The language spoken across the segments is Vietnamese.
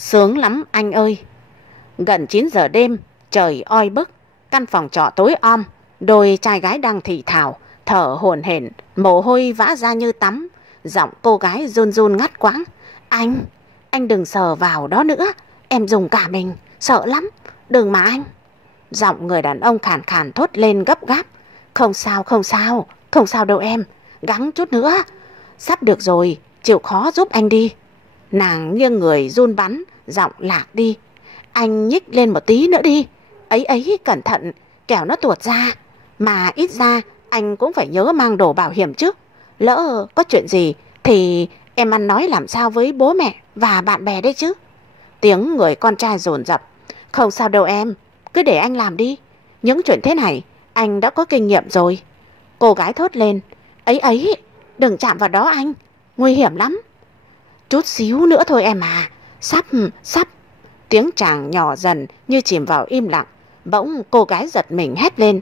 Sướng lắm anh ơi. Gần 9 giờ đêm, trời oi bức, căn phòng trọ tối om, đôi trai gái đang thì thào, thở hổn hển, mồ hôi vã ra như tắm. Giọng cô gái run run ngắt quãng. Anh đừng sờ vào đó nữa, em dùng cả mình, sợ lắm, đừng mà anh. Giọng người đàn ông khàn khàn thốt lên gấp gáp. Không sao, không sao, không sao đâu em, gắng chút nữa, sắp được rồi, chịu khó giúp anh đi. Nàng nghiêng người run bắn, giọng lạc đi. Anh nhích lên một tí nữa đi, ấy cẩn thận, kẻo nó tuột ra. Mà ít ra anh cũng phải nhớ mang đồ bảo hiểm chứ. Lỡ có chuyện gì thì em ăn nói làm sao với bố mẹ và bạn bè đấy chứ. Tiếng người con trai dồn dập. Không sao đâu em, cứ để anh làm đi, những chuyện thế này anh đã có kinh nghiệm rồi. Cô gái thốt lên. Ấy, đừng chạm vào đó anh, nguy hiểm lắm. Chút xíu nữa thôi em à, sắp. Tiếng chàng nhỏ dần như chìm vào im lặng. Bỗng cô gái giật mình hét lên.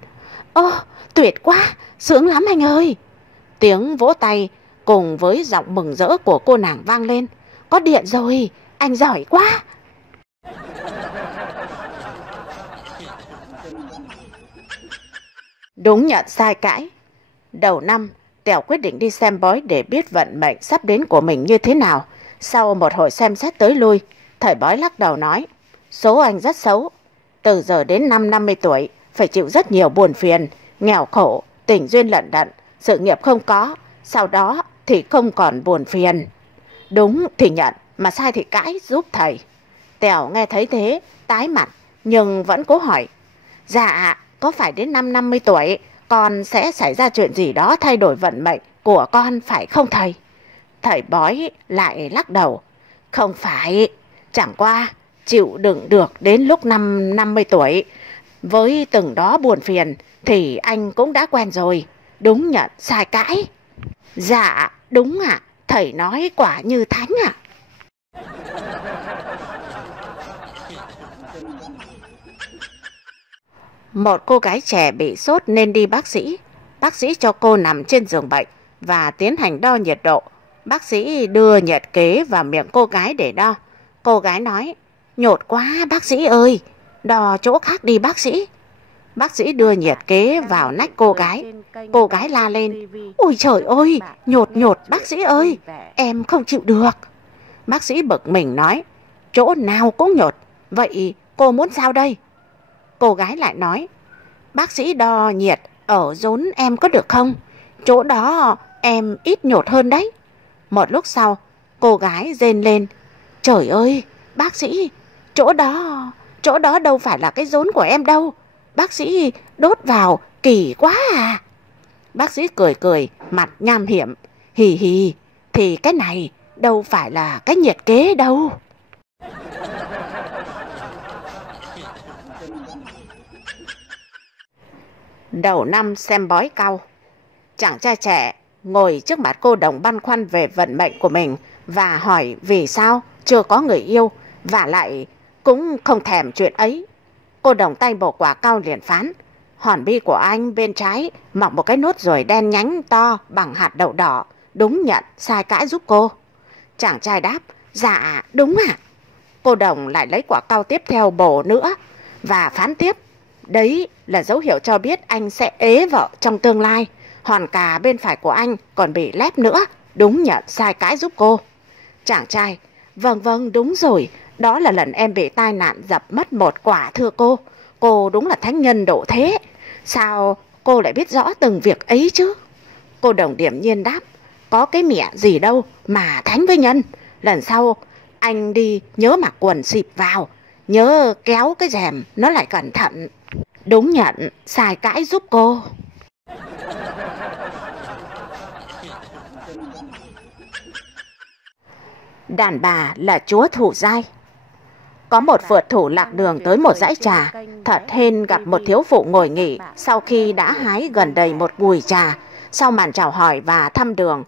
Ô, tuyệt quá, sướng lắm anh ơi. Tiếng vỗ tay cùng với giọng mừng rỡ của cô nàng vang lên. Có điện rồi, anh giỏi quá. Đúng nhận sai cãi. Đầu năm, Tèo quyết định đi xem bói để biết vận mệnh sắp đến của mình như thế nào. Sau một hồi xem xét tới lui, thầy bói lắc đầu nói, số anh rất xấu. Từ giờ đến năm 50 tuổi, phải chịu rất nhiều buồn phiền, nghèo khổ, tình duyên lận đận, sự nghiệp không có, sau đó thì không còn buồn phiền. Đúng thì nhận, mà sai thì cãi giúp thầy. Tèo nghe thấy thế, tái mặt, nhưng vẫn cố hỏi. Dạ, có phải đến năm 50 tuổi con sẽ xảy ra chuyện gì đó thay đổi vận mệnh của con phải không thầy? Thầy bói lại lắc đầu. Không phải, chẳng qua chịu đựng được đến lúc năm 50 tuổi. Với từng đó buồn phiền thì anh cũng đã quen rồi. Đúng nhận sai cãi. Dạ, đúng ạ, thầy nói quả như thánh ạ. Một cô gái trẻ bị sốt nên đi bác sĩ. Bác sĩ cho cô nằm trên giường bệnh và tiến hành đo nhiệt độ. Bác sĩ đưa nhiệt kế vào miệng cô gái để đo. Cô gái nói, nhột quá bác sĩ ơi, đo chỗ khác đi bác sĩ. Bác sĩ đưa nhiệt kế vào nách cô gái. Cô gái la lên, ôi trời ơi, nhột bác sĩ ơi, em không chịu được. Bác sĩ bực mình nói, chỗ nào cũng nhột, vậy cô muốn sao đây? Cô gái lại nói, bác sĩ đo nhiệt ở rốn em có được không? Chỗ đó em ít nhột hơn đấy. Một lúc sau, cô gái rên lên, trời ơi, bác sĩ, chỗ đó đâu phải là cái rốn của em đâu. Bác sĩ đốt vào kỳ quá à. Bác sĩ cười, mặt nham hiểm, hì, thì cái này đâu phải là cái nhiệt kế đâu. Đầu năm xem bói cau. Chàng trai trẻ ngồi trước mặt cô đồng băn khoăn về vận mệnh của mình và hỏi vì sao chưa có người yêu, và lại cũng không thèm chuyện ấy. Cô đồng tay bổ quả cau liền phán, hòn bi của anh bên trái mọc một cái nốt ruồi đen nhánh to bằng hạt đậu đỏ. Đúng nhận sai cãi giúp cô. Chàng trai đáp, dạ đúng ạ. Cô đồng lại lấy quả cau tiếp theo bổ nữa và phán tiếp, đấy là dấu hiệu cho biết anh sẽ ế vợ trong tương lai. Hòn cà bên phải của anh còn bị lép nữa. Đúng nhận sai cãi giúp cô. Chàng trai, vâng đúng rồi, đó là lần em bị tai nạn dập mất một quả thưa cô. Cô đúng là thánh nhân độ thế. Sao cô lại biết rõ từng việc ấy chứ? Cô đồng điềm nhiên đáp, có cái mẹ gì đâu mà thánh với nhân. Lần sau anh đi nhớ mặc quần xịp vào, nhớ kéo cái rèm nó lại cẩn thận. Đúng nhận sai cãi giúp cô. Đàn bà là chúa thủ dai. Có một phượt thủ lạc đường tới một dãy trà, thật hên gặp một thiếu phụ ngồi nghỉ sau khi đã hái gần đầy một gùi trà. Sau màn chào hỏi và thăm đường,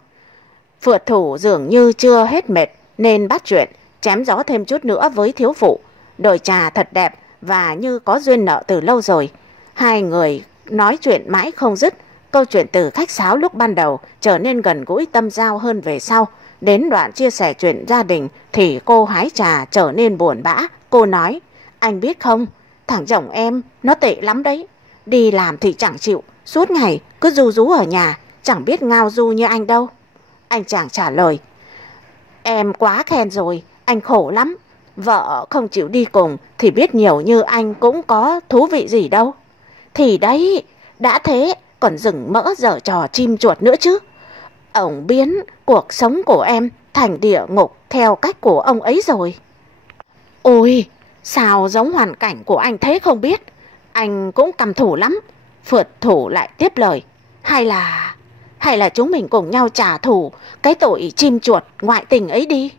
phượt thủ dường như chưa hết mệt nên bắt chuyện, chém gió thêm chút nữa với thiếu phụ. Đồi trà thật đẹp và như có duyên nợ từ lâu rồi. Hai người nói chuyện mãi không dứt. Câu chuyện từ khách sáo lúc ban đầu trở nên gần gũi tâm giao hơn về sau. Đến đoạn chia sẻ chuyện gia đình thì cô hái trà trở nên buồn bã. Cô nói, anh biết không, thằng chồng em nó tệ lắm đấy. Đi làm thì chẳng chịu, suốt ngày cứ ru rú ở nhà, chẳng biết ngao du như anh đâu. Anh chàng trả lời, em quá khen rồi, anh khổ lắm. Vợ không chịu đi cùng thì biết nhiều như anh cũng có thú vị gì đâu. Thì đấy, đã thế còn dừng mỡ giở trò chim chuột nữa chứ. Ông biến cuộc sống của em thành địa ngục theo cách của ông ấy rồi. Ôi, sao giống hoàn cảnh của anh thế không biết. Anh cũng căm thù lắm. Phượt thủ lại tiếp lời, Hay là chúng mình cùng nhau trả thù cái tội chim chuột ngoại tình ấy đi.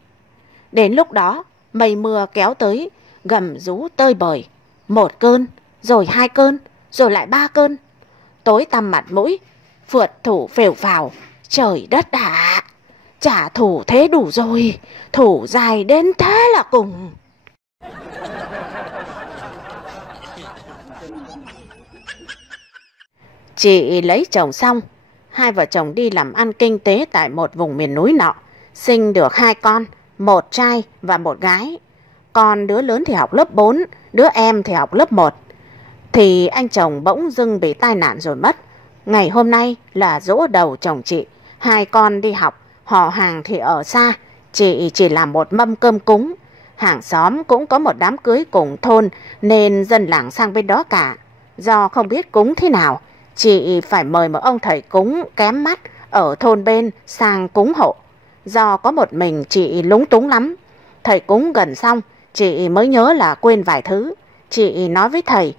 Đến lúc đó mây mưa kéo tới, gầm rú tơi bời. 1 cơn, rồi 2 cơn, rồi lại 3 cơn. Tối tăm mặt mũi, phượt thủ phều phào, trời đất ạ, trả thù thế đủ rồi, thủ dài đến thế là cùng. Chị lấy chồng xong, hai vợ chồng đi làm ăn kinh tế tại một vùng miền núi nọ, sinh được 2 con, 1 trai và 1 gái. Con đứa lớn thì học lớp 4, đứa em thì học lớp 1. Thì anh chồng bỗng dưng bị tai nạn rồi mất. Ngày hôm nay là giỗ đầu chồng chị. 2 con đi học, họ hàng thì ở xa. Chị chỉ làm một mâm cơm cúng. Hàng xóm cũng có một đám cưới cùng thôn nên dân làng sang bên đó cả. Do không biết cúng thế nào, chị phải mời một ông thầy cúng kém mắt ở thôn bên sang cúng hộ. Do có một mình chị lúng túng lắm. Thầy cúng gần xong, chị mới nhớ là quên vài thứ. Chị nói với thầy,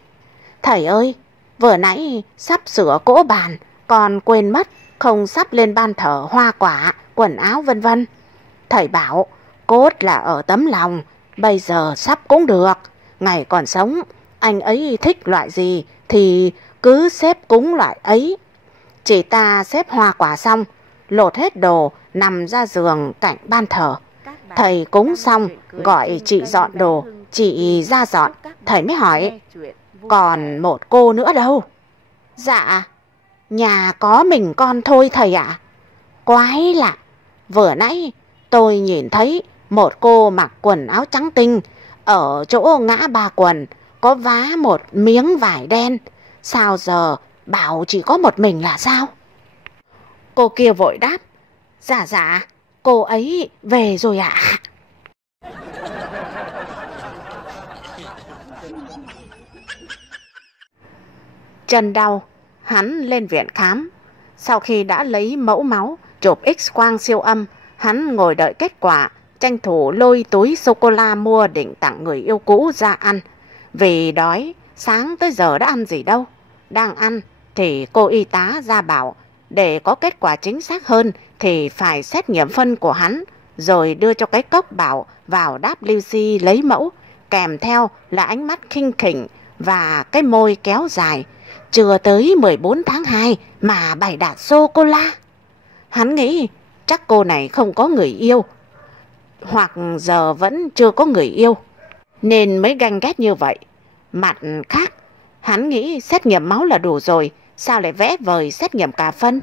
thầy ơi, vừa nãy sắp sửa cỗ bàn, con quên mất không sắp lên ban thờ hoa quả, quần áo vân vân. Thầy bảo, cốt là ở tấm lòng, bây giờ sắp cũng được. Ngày còn sống, anh ấy thích loại gì thì cứ xếp cúng loại ấy. Chị ta xếp hoa quả xong, lột hết đồ, nằm ra giường cạnh ban thờ. Thầy cúng xong, gọi chị dọn đồ, chị ra dọn. Thầy mới hỏi, còn một cô nữa đâu? Dạ, nhà có mình con thôi thầy ạ. Quái lạ, vừa nãy tôi nhìn thấy một cô mặc quần áo trắng tinh, ở chỗ ngã ba quần có vá một miếng vải đen. Sao giờ bảo chỉ có một mình là sao? Cô kia vội đáp, dạ, cô ấy về rồi ạ. Chân đau, hắn lên viện khám. Sau khi đã lấy mẫu máu, chụp X-quang siêu âm, hắn ngồi đợi kết quả, tranh thủ lôi túi sô-cô-la mua định tặng người yêu cũ ra ăn. Vì đói, sáng tới giờ đã ăn gì đâu. Đang ăn thì cô y tá ra bảo, để có kết quả chính xác hơn thì phải xét nghiệm phân của hắn, rồi đưa cho cái cốc bảo vào WC lấy mẫu, kèm theo là ánh mắt khinh khỉnh và cái môi kéo dài. Chưa tới 14 tháng 2 mà bày đặt sô-cô-la. Hắn nghĩ chắc cô này không có người yêu, hoặc giờ vẫn chưa có người yêu, nên mới ganh ghét như vậy. Mặt khác, hắn nghĩ xét nghiệm máu là đủ rồi, sao lại vẽ vời xét nghiệm cả phân.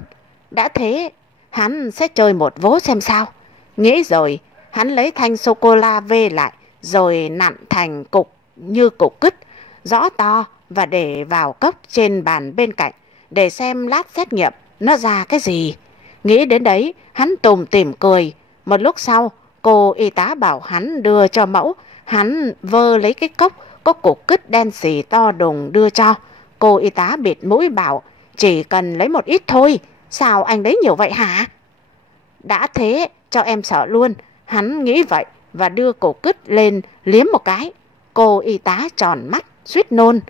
Đã thế, hắn sẽ chơi một vố xem sao. Nghĩ rồi, hắn lấy thanh sô-cô-la vê lại, rồi nặn thành cục như cục cứt, rõ to và để vào cốc trên bàn bên cạnh, để xem lát xét nghiệm nó ra cái gì. Nghĩ đến đấy, hắn tủm tỉm cười. Một lúc sau, cô y tá bảo hắn đưa cho mẫu. Hắn vơ lấy cái cốc có cục cứt đen xì to đùng đưa cho. Cô y tá bịt mũi bảo, chỉ cần lấy một ít thôi, sao anh lấy nhiều vậy hả? Đã thế, cho em sợ luôn. Hắn nghĩ vậy và đưa cục cứt lên liếm một cái. Cô y tá tròn mắt, suýt nôn.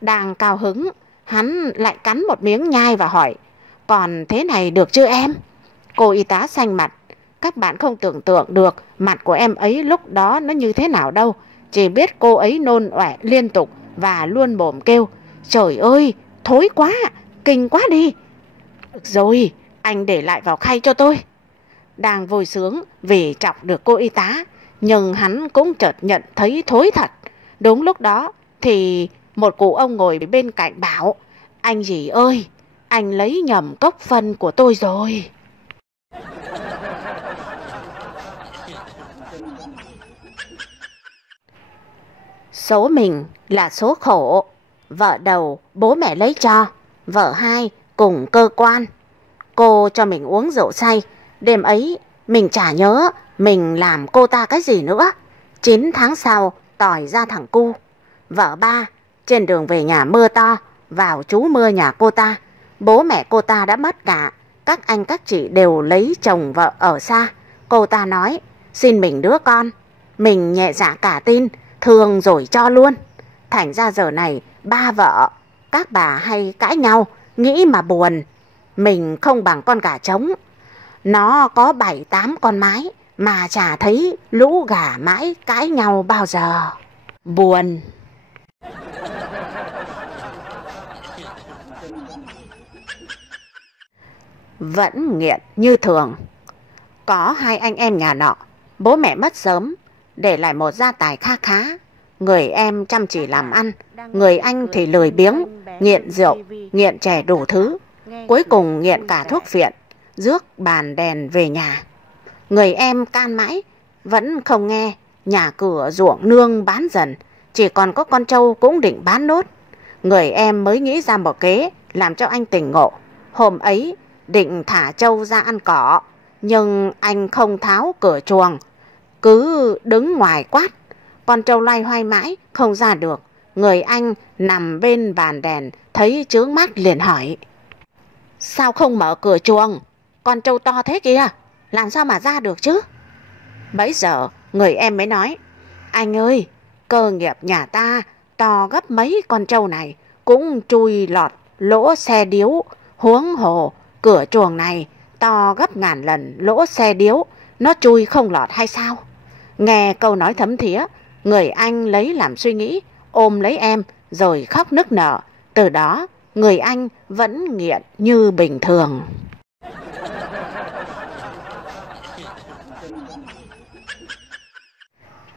Đang cao hứng, hắn lại cắn một miếng nhai và hỏi, còn thế này được chưa em? Cô y tá xanh mặt. Các bạn không tưởng tượng được mặt của em ấy lúc đó nó như thế nào đâu. Chỉ biết cô ấy nôn ọe liên tục và luôn mồm kêu, trời ơi, thối quá, kinh quá đi. Được rồi, anh để lại vào khay cho tôi. Đang vui sướng vì chọc được cô y tá, nhưng hắn cũng chợt nhận thấy thối thật. Đúng lúc đó thì một cụ ông ngồi bên cạnh bảo, anh dì ơi, anh lấy nhầm cốc phân của tôi rồi. Số mình là số khổ. Vợ đầu bố mẹ lấy cho, vợ hai cùng cơ quan. Cô cho mình uống rượu say. Đêm ấy mình chả nhớ mình làm cô ta cái gì nữa. 9 tháng sau tỏi ra thằng cu. Vợ ba trên đường về nhà mưa to, vào trú mưa nhà cô ta. Bố mẹ cô ta đã mất cả. Các anh các chị đều lấy chồng vợ ở xa. Cô ta nói xin mình đứa con. Mình nhẹ dạ cả tin, thương rồi cho luôn. Thành ra giờ này ba vợ các bà hay cãi nhau, nghĩ mà buồn. Mình không bằng con gà trống. Nó có 7-8 con mái mà chả thấy lũ gà mãi cãi nhau bao giờ. Buồn. Vẫn nghiện như thường. Có 2 anh em nhà nọ, bố mẹ mất sớm, để lại một gia tài kha khá. Người em chăm chỉ làm ăn, người anh thì lười biếng, nghiện rượu, nghiện chè đủ thứ. Cuối cùng nghiện cả thuốc phiện, rước bàn đèn về nhà. Người em can mãi, vẫn không nghe. Nhà cửa ruộng nương bán dần, chỉ còn có con trâu cũng định bán nốt. Người em mới nghĩ ra một kế làm cho anh tỉnh ngộ. Hôm ấy định thả trâu ra ăn cỏ, nhưng anh không tháo cửa chuồng, cứ đứng ngoài quát. Con trâu loay hoay mãi không ra được. Người anh nằm bên bàn đèn thấy chướng mắt liền hỏi: sao không mở cửa chuồng? Con trâu to thế kìa, làm sao mà ra được chứ? Bấy giờ người em mới nói: anh ơi, cơ nghiệp nhà ta to gấp mấy con trâu này cũng chui lọt lỗ xe điếu, huống hồ cửa chuồng này to gấp ngàn lần lỗ xe điếu, nó chui không lọt hay sao? Nghe câu nói thấm thía, người anh lấy làm suy nghĩ, ôm lấy em rồi khóc nức nở. Từ đó người anh vẫn nghiện như bình thường.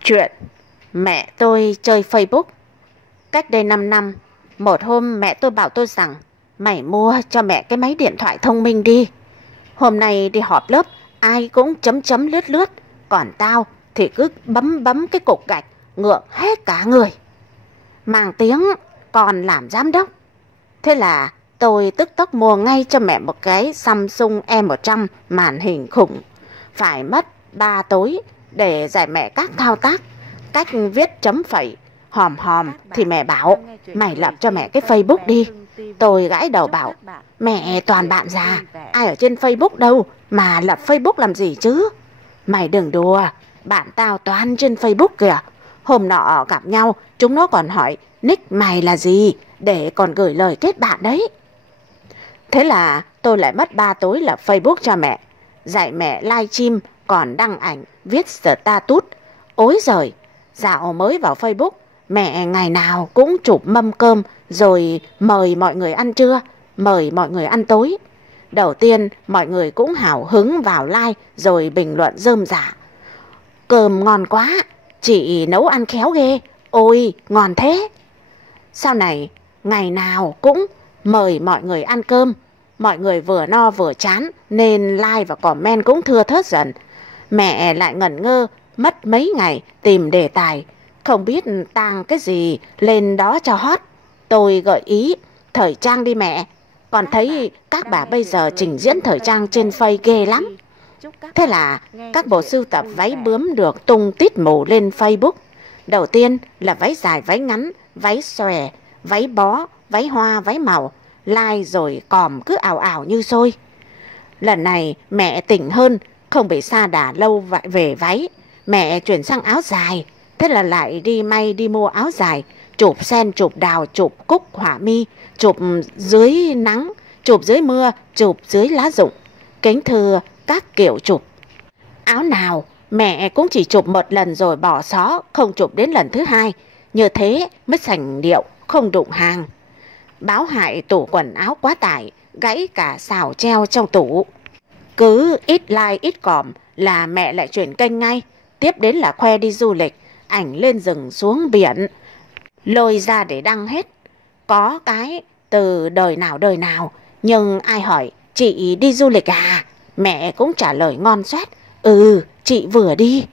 Chuyện mẹ tôi chơi Facebook. Cách đây 5 năm, một hôm mẹ tôi bảo tôi rằng: mày mua cho mẹ cái máy điện thoại thông minh đi. Hôm nay đi họp lớp, ai cũng chấm chấm lướt lướt, còn tao thì cứ bấm bấm cái cục gạch, ngượng hết cả người. Mang tiếng còn làm giám đốc. Thế là tôi tức tốc mua ngay cho mẹ một cái Samsung E100 màn hình khủng. Phải mất 3 tối để dạy mẹ các thao tác, cách viết chấm phẩy, hòm hòm. Thì mẹ bảo: mày lập cho mẹ cái Facebook đi. Tôi gãi đầu bảo: mẹ toàn bạn già, ai ở trên Facebook đâu mà lập Facebook làm gì chứ? Mày đừng đùa, bạn tao toàn trên Facebook kìa. Hôm nọ gặp nhau, chúng nó còn hỏi nick mày là gì, để còn gửi lời kết bạn đấy. Thế là tôi lại mất 3 tối lập Facebook cho mẹ, dạy mẹ livestream, còn đăng ảnh, viết status. Ối giời, dạo mới vào Facebook, mẹ ngày nào cũng chụp mâm cơm rồi mời mọi người ăn trưa, mời mọi người ăn tối. Đầu tiên mọi người cũng hào hứng vào like rồi bình luận rơm rả: cơm ngon quá, chị nấu ăn khéo ghê, ôi ngon thế. Sau này ngày nào cũng mời mọi người ăn cơm. Mọi người vừa no vừa chán nên like và comment cũng thưa thớt dần. Mẹ lại ngẩn ngơ, mất mấy ngày tìm đề tài, không biết tang cái gì lên đó cho hot. Tôi gợi ý thời trang đi mẹ, còn thấy các bà bây giờ trình diễn thời trang trên Face ghê lắm. Thế là các bộ sưu tập váy bướm được tung tít mù lên Facebook. Đầu tiên là váy dài, váy ngắn, váy xòe, váy bó, váy hoa, váy màu. Like rồi còm cứ ào ào như sôi. Lần này mẹ tỉnh hơn, không bị sa đà lâu về váy. Mẹ chuyển sang áo dài. Thế là lại đi may đi mua áo dài, chụp sen, chụp đào, chụp cúc họa mi, chụp dưới nắng, chụp dưới mưa, chụp dưới lá rụng. Kính thưa các kiểu chụp. Áo nào mẹ cũng chỉ chụp một lần rồi bỏ xó, không chụp đến lần thứ hai. Như thế mới sành điệu, không đụng hàng. Báo hại tủ quần áo quá tải, gãy cả xào treo trong tủ. Cứ ít like ít còm là mẹ lại chuyển kênh ngay. Tiếp đến là khoe đi du lịch, ảnh lên rừng xuống biển, lôi ra để đăng hết. Có cái từ đời nào, nhưng ai hỏi chị đi du lịch à, mẹ cũng trả lời ngon xoét: ừ, chị vừa đi.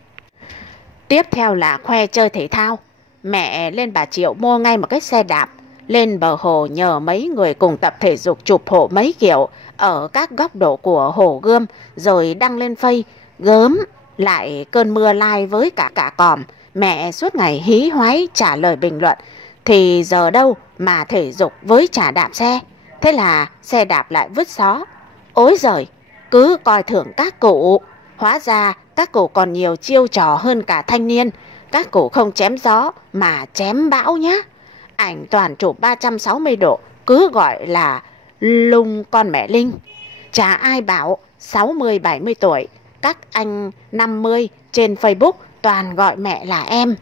Tiếp theo là khoe chơi thể thao. Mẹ lên Bà Triệu mua ngay một cái xe đạp, lên bờ hồ nhờ mấy người cùng tập thể dục chụp hộ mấy kiểu ở các góc độ của hồ Gươm, rồi đăng lên Face. Gớm lại cơn mưa like với cả còm. Mẹ suốt ngày hí hoáy trả lời bình luận, thì giờ đâu mà thể dục với trả đạp xe. Thế là xe đạp lại vứt xó. Ối giời, cứ coi thường các cụ. Hóa ra các cụ còn nhiều chiêu trò hơn cả thanh niên. Các cụ không chém gió mà chém bão nhá. Ảnh toàn chụp 360 độ, cứ gọi là lung con mẹ Linh. Chả ai bảo 60-70 tuổi, các anh 50 trên Facebook toàn gọi mẹ là em.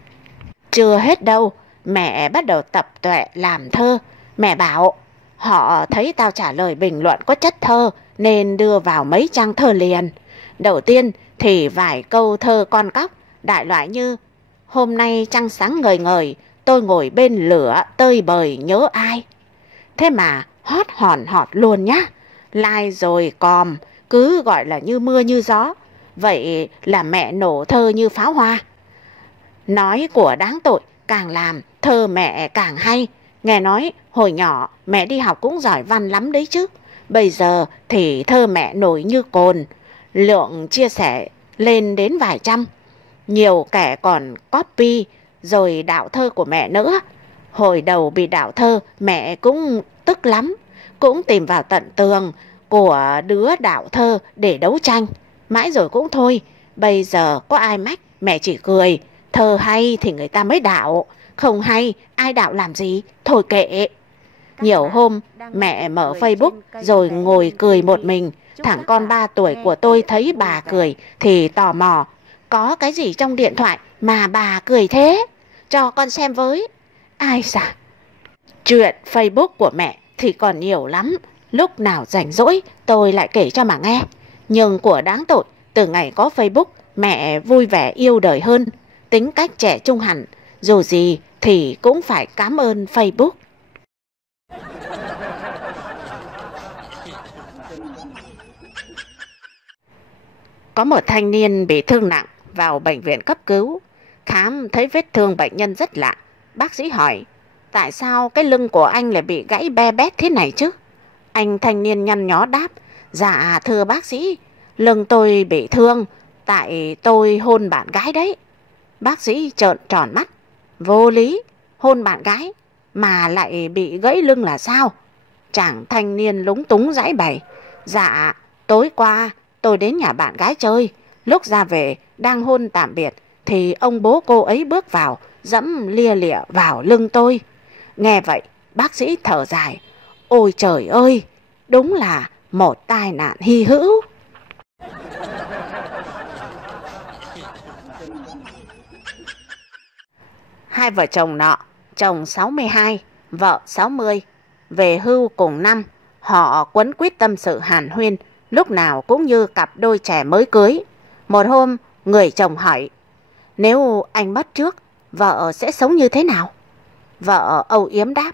Chưa hết đâu, mẹ bắt đầu tập tuệ làm thơ. Mẹ bảo họ thấy tao trả lời bình luận có chất thơ nên đưa vào mấy trang thơ liền. Đầu tiên thì vài câu thơ con cóc, đại loại như: hôm nay trăng sáng ngời ngời, tôi ngồi bên lửa tơi bời nhớ ai. Thế mà hot hòn hot luôn nhá. Like rồi còm, cứ gọi là như mưa như gió. Vậy là mẹ nổ thơ như pháo hoa. Nói của đáng tội càng làm thơ mẹ càng hay. Nghe nói hồi nhỏ mẹ đi học cũng giỏi văn lắm đấy chứ. Bây giờ thì thơ mẹ nổi như cồn, lượng chia sẻ lên đến vài trăm. Nhiều kẻ còn copy rồi đạo thơ của mẹ nữa. Hồi đầu bị đạo thơ mẹ cũng tức lắm, cũng tìm vào tận tường của đứa đạo thơ để đấu tranh. Mãi rồi cũng thôi. Bây giờ có ai mách mẹ chỉ cười. Thơ hay thì người ta mới đạo, không hay ai đạo làm gì, thôi kệ. Nhiều hôm mẹ mở Facebook rồi ngồi cười một mình. Thằng con 3 tuổi của tôi thấy bà cười thì tò mò: có cái gì trong điện thoại mà bà cười thế? Cho con xem với. Ai dạ, chuyện Facebook của mẹ thì còn nhiều lắm. Lúc nào rảnh rỗi tôi lại kể cho mà nghe. Nhưng của đáng tội, từ ngày có Facebook, mẹ vui vẻ yêu đời hơn, tính cách trẻ trung hẳn. Dù gì thì cũng phải cảm ơn Facebook. Có một thanh niên bị thương nặng vào bệnh viện cấp cứu. Khám thấy vết thương bệnh nhân rất lạ. Bác sĩ hỏi: tại sao cái lưng của anh lại bị gãy be bét thế này chứ? Anh thanh niên nhăn nhó đáp: dạ thưa bác sĩ, lưng tôi bị thương tại tôi hôn bạn gái đấy. Bác sĩ trợn tròn mắt: vô lý, hôn bạn gái mà lại bị gãy lưng là sao? Chàng thanh niên lúng túng giãi bày: dạ, tối qua tôi đến nhà bạn gái chơi. Lúc ra về đang hôn tạm biệt thì ông bố cô ấy bước vào, dẫm lia lịa vào lưng tôi. Nghe vậy bác sĩ thở dài: ôi trời ơi, đúng là một tai nạn hy hữu. Hai vợ chồng nọ, chồng 62, vợ 60, về hưu cùng năm. Họ quấn quýt tâm sự hàn huyên, lúc nào cũng như cặp đôi trẻ mới cưới. Một hôm, người chồng hỏi: nếu anh mất trước, vợ sẽ sống như thế nào? Vợ âu yếm đáp: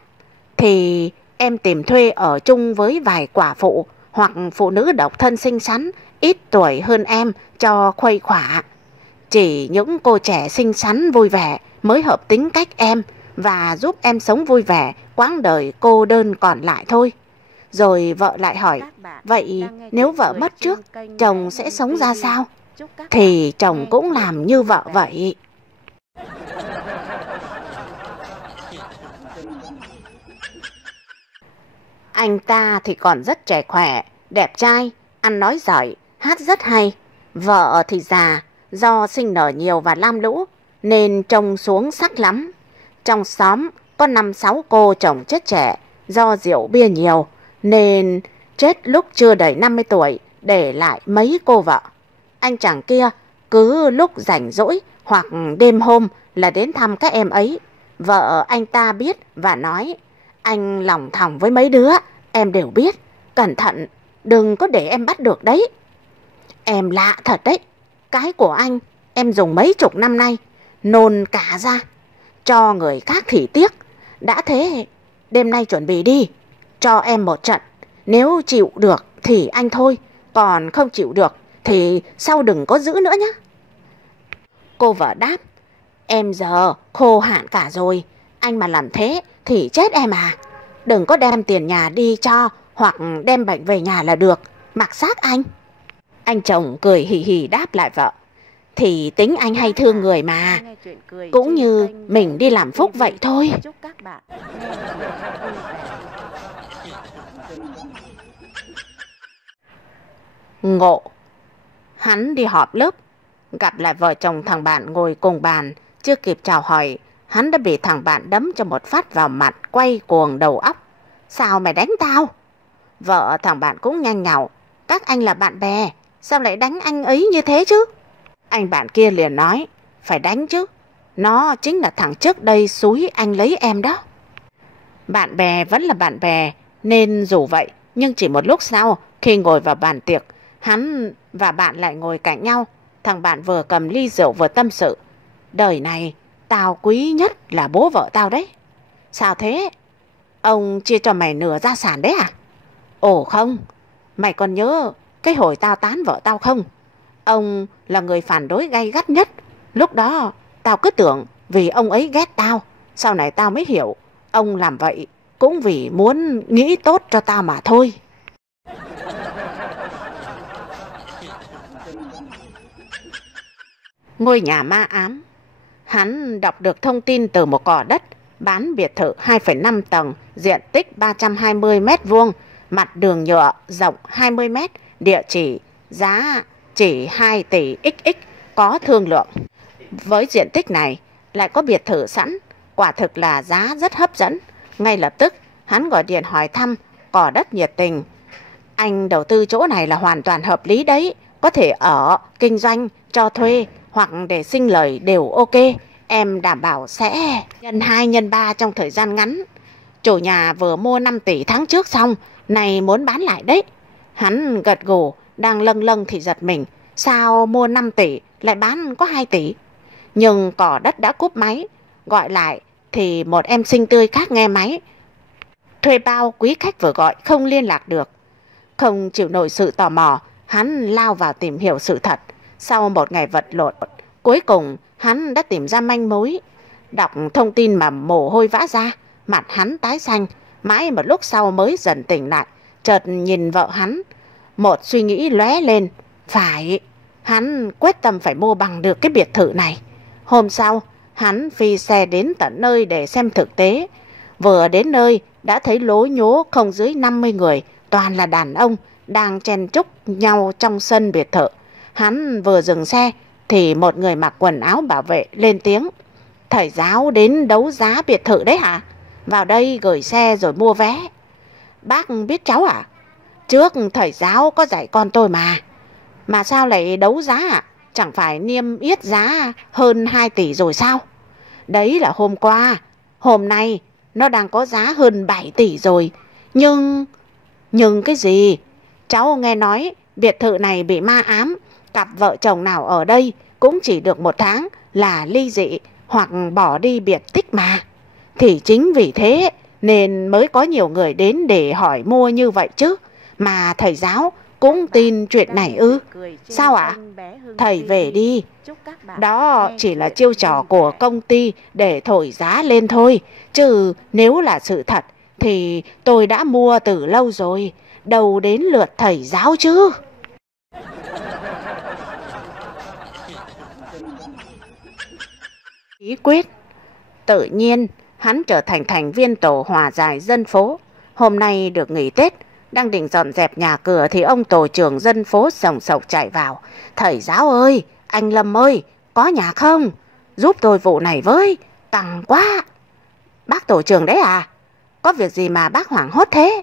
thì em tìm thuê ở chung với vài quả phụ hoặc phụ nữ độc thân xinh xắn, ít tuổi hơn em cho khuây khỏa. Chỉ những cô trẻ xinh xắn vui vẻ mới hợp tính cách em và giúp em sống vui vẻ quãng đời cô đơn còn lại thôi. Rồi vợ lại hỏi: vậy nếu vợ mất trước, chồng sẽ sống ra sao? Thì chồng cũng làm như vợ vậy. Anh ta thì còn rất trẻ khỏe, đẹp trai, ăn nói giỏi, hát rất hay. Vợ thì già, do sinh nở nhiều và lam lũ nên trông xuống sắc lắm. Trong xóm có 5-6 cô chồng chết trẻ do rượu bia nhiều nên chết lúc chưa đầy 50 tuổi, để lại mấy cô vợ. Anh chàng kia cứ lúc rảnh rỗi hoặc đêm hôm là đến thăm các em ấy. Vợ anh ta biết và nói: anh lòng thòng với mấy đứa, em đều biết. Cẩn thận, đừng có để em bắt được đấy. Em lạ thật đấy. Cái của anh em dùng mấy chục năm nay, nôn cả ra. Cho người khác thì tiếc. Đã thế, đêm nay chuẩn bị đi, cho em một trận. Nếu chịu được thì anh thôi, còn không chịu được thì sau đừng có giữ nữa nhé. Cô vợ đáp: Em giờ khô hạn cả rồi, anh mà làm thế thì chết em à. Đừng có đem tiền nhà đi cho hoặc đem bệnh về nhà là được, mặc xác anh. Anh chồng cười hì hì đáp lại vợ. Thì tính anh hay thương người mà, cũng như mình đi làm phúc vậy thôi. Ngộ. Hắn đi họp lớp, gặp lại vợ chồng thằng bạn ngồi cùng bàn. Chưa kịp chào hỏi, hắn đã bị thằng bạn đấm cho một phát vào mặt, quay cuồng đầu óc. Sao mày đánh tao? Vợ thằng bạn cũng nhanh nhảu. Các anh là bạn bè, sao lại đánh anh ấy như thế chứ? Anh bạn kia liền nói, phải đánh chứ, nó chính là thằng trước đây xúi anh lấy em đó. Bạn bè vẫn là bạn bè, nên dù vậy, nhưng chỉ một lúc sau, khi ngồi vào bàn tiệc, hắn và bạn lại ngồi cạnh nhau. Thằng bạn vừa cầm ly rượu vừa tâm sự. Đời này, tao quý nhất là bố vợ tao đấy. Sao thế? Ông chia cho mày nửa gia sản đấy à? Ồ không, mày còn nhớ cái hồi tao tán vợ tao không? Ông là người phản đối gay gắt nhất. Lúc đó tao cứ tưởng vì ông ấy ghét tao. Sau này tao mới hiểu, ông làm vậy cũng vì muốn nghĩ tốt cho tao mà thôi. Ngôi nhà ma ám. Hắn đọc được thông tin từ một cò đất bán biệt thự 2,5 tầng, diện tích 320 m², mặt đường nhựa rộng 20 m, địa chỉ giá chỉ 2 tỷ XX, có thương lượng. Với diện tích này lại có biệt thự sẵn, quả thực là giá rất hấp dẫn. Ngay lập tức hắn gọi điện hỏi thăm, cò đất nhiệt tình. Anh đầu tư chỗ này là hoàn toàn hợp lý đấy, có thể ở, kinh doanh, cho thuê hoặc để sinh lời đều ok. Em đảm bảo sẽ nhân 2 nhân 3 trong thời gian ngắn. Chủ nhà vừa mua 5 tỷ tháng trước xong, này muốn bán lại đấy. Hắn gật gù, đang lâng lâng thì giật mình. Sao mua 5 tỷ lại bán có 2 tỷ? Nhưng cò đất đã cúp máy. Gọi lại thì một em xinh tươi khác nghe máy. Thuê bao quý khách vừa gọi không liên lạc được. Không chịu nổi sự tò mò, hắn lao vào tìm hiểu sự thật. Sau một ngày vật lộn, cuối cùng hắn đã tìm ra manh mối. Đọc thông tin mà mồ hôi vã ra, mặt hắn tái xanh. Mãi một lúc sau mới dần tỉnh lại, chợt nhìn vợ hắn. Một suy nghĩ lóe lên. Phải, hắn quyết tâm phải mua bằng được cái biệt thự này. Hôm sau, hắn phi xe đến tận nơi để xem thực tế. Vừa đến nơi, đã thấy lố nhố không dưới 50 người, toàn là đàn ông, đang chen chúc nhau trong sân biệt thự. Hắn vừa dừng xe, thì một người mặc quần áo bảo vệ lên tiếng. Thầy giáo đến đấu giá biệt thự đấy hả? Vào đây gửi xe rồi mua vé. Bác biết cháu à? Trước thầy giáo có dạy con tôi mà. Mà sao lại đấu giá ạ? Chẳng phải niêm yết giá hơn 2 tỷ rồi sao? Đấy là hôm qua. Hôm nay nó đang có giá hơn 7 tỷ rồi. Nhưng cái gì? Cháu nghe nói biệt thự này bị ma ám. Cặp vợ chồng nào ở đây cũng chỉ được 1 tháng là ly dị hoặc bỏ đi biệt tích mà. Thì chính vì thế nên mới có nhiều người đến để hỏi mua như vậy chứ. Mà thầy giáo cũng tin chuyện này ư? Sao ạ? Thầy về đi. Đó chỉ là chiêu trò của công ty để thổi giá lên thôi. Chứ nếu là sự thật thì tôi đã mua từ lâu rồi. Đâu đến lượt thầy giáo chứ. Bí quyết. Tự nhiên hắn trở thành thành viên tổ hòa giải dân phố. Hôm nay được nghỉ Tết, đang định dọn dẹp nhà cửa thì ông tổ trưởng dân phố sồng sộc chạy vào. Thầy giáo ơi, anh Lâm ơi, có nhà không? Giúp tôi vụ này với, căng quá. Bác tổ trưởng đấy à? Có việc gì mà bác hoảng hốt thế?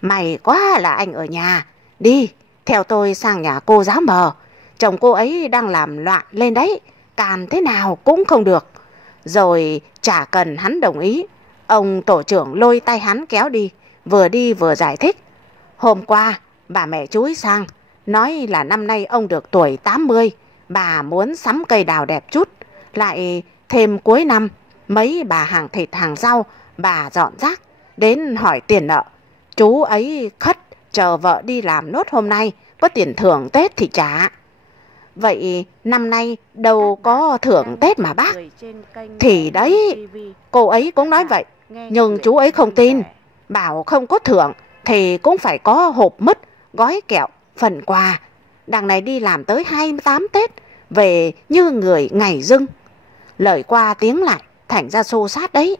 May quá là anh ở nhà. Đi, theo tôi sang nhà cô giáo Mờ. Chồng cô ấy đang làm loạn lên đấy, càn thế nào cũng không được. Rồi chả cần hắn đồng ý, ông tổ trưởng lôi tay hắn kéo đi vừa giải thích. Hôm qua bà mẹ chú ý sang, nói là năm nay ông được tuổi 80, bà muốn sắm cây đào đẹp chút. Lại thêm cuối năm, mấy bà hàng thịt hàng rau, bà dọn rác, đến hỏi tiền nợ. Chú ấy khất chờ vợ đi làm nốt hôm nay, có tiền thưởng Tết thì trả. Vậy năm nay đâu có thưởng Tết mà bác. Thì đấy, cô ấy cũng nói vậy, nhưng chú ấy không tin. Bảo không có thưởng thì cũng phải có hộp mứt, gói kẹo, phần quà. Đằng này đi làm tới 28 Tết, về như người ngày dưng. Lời qua tiếng lại, thành ra xô xát đấy.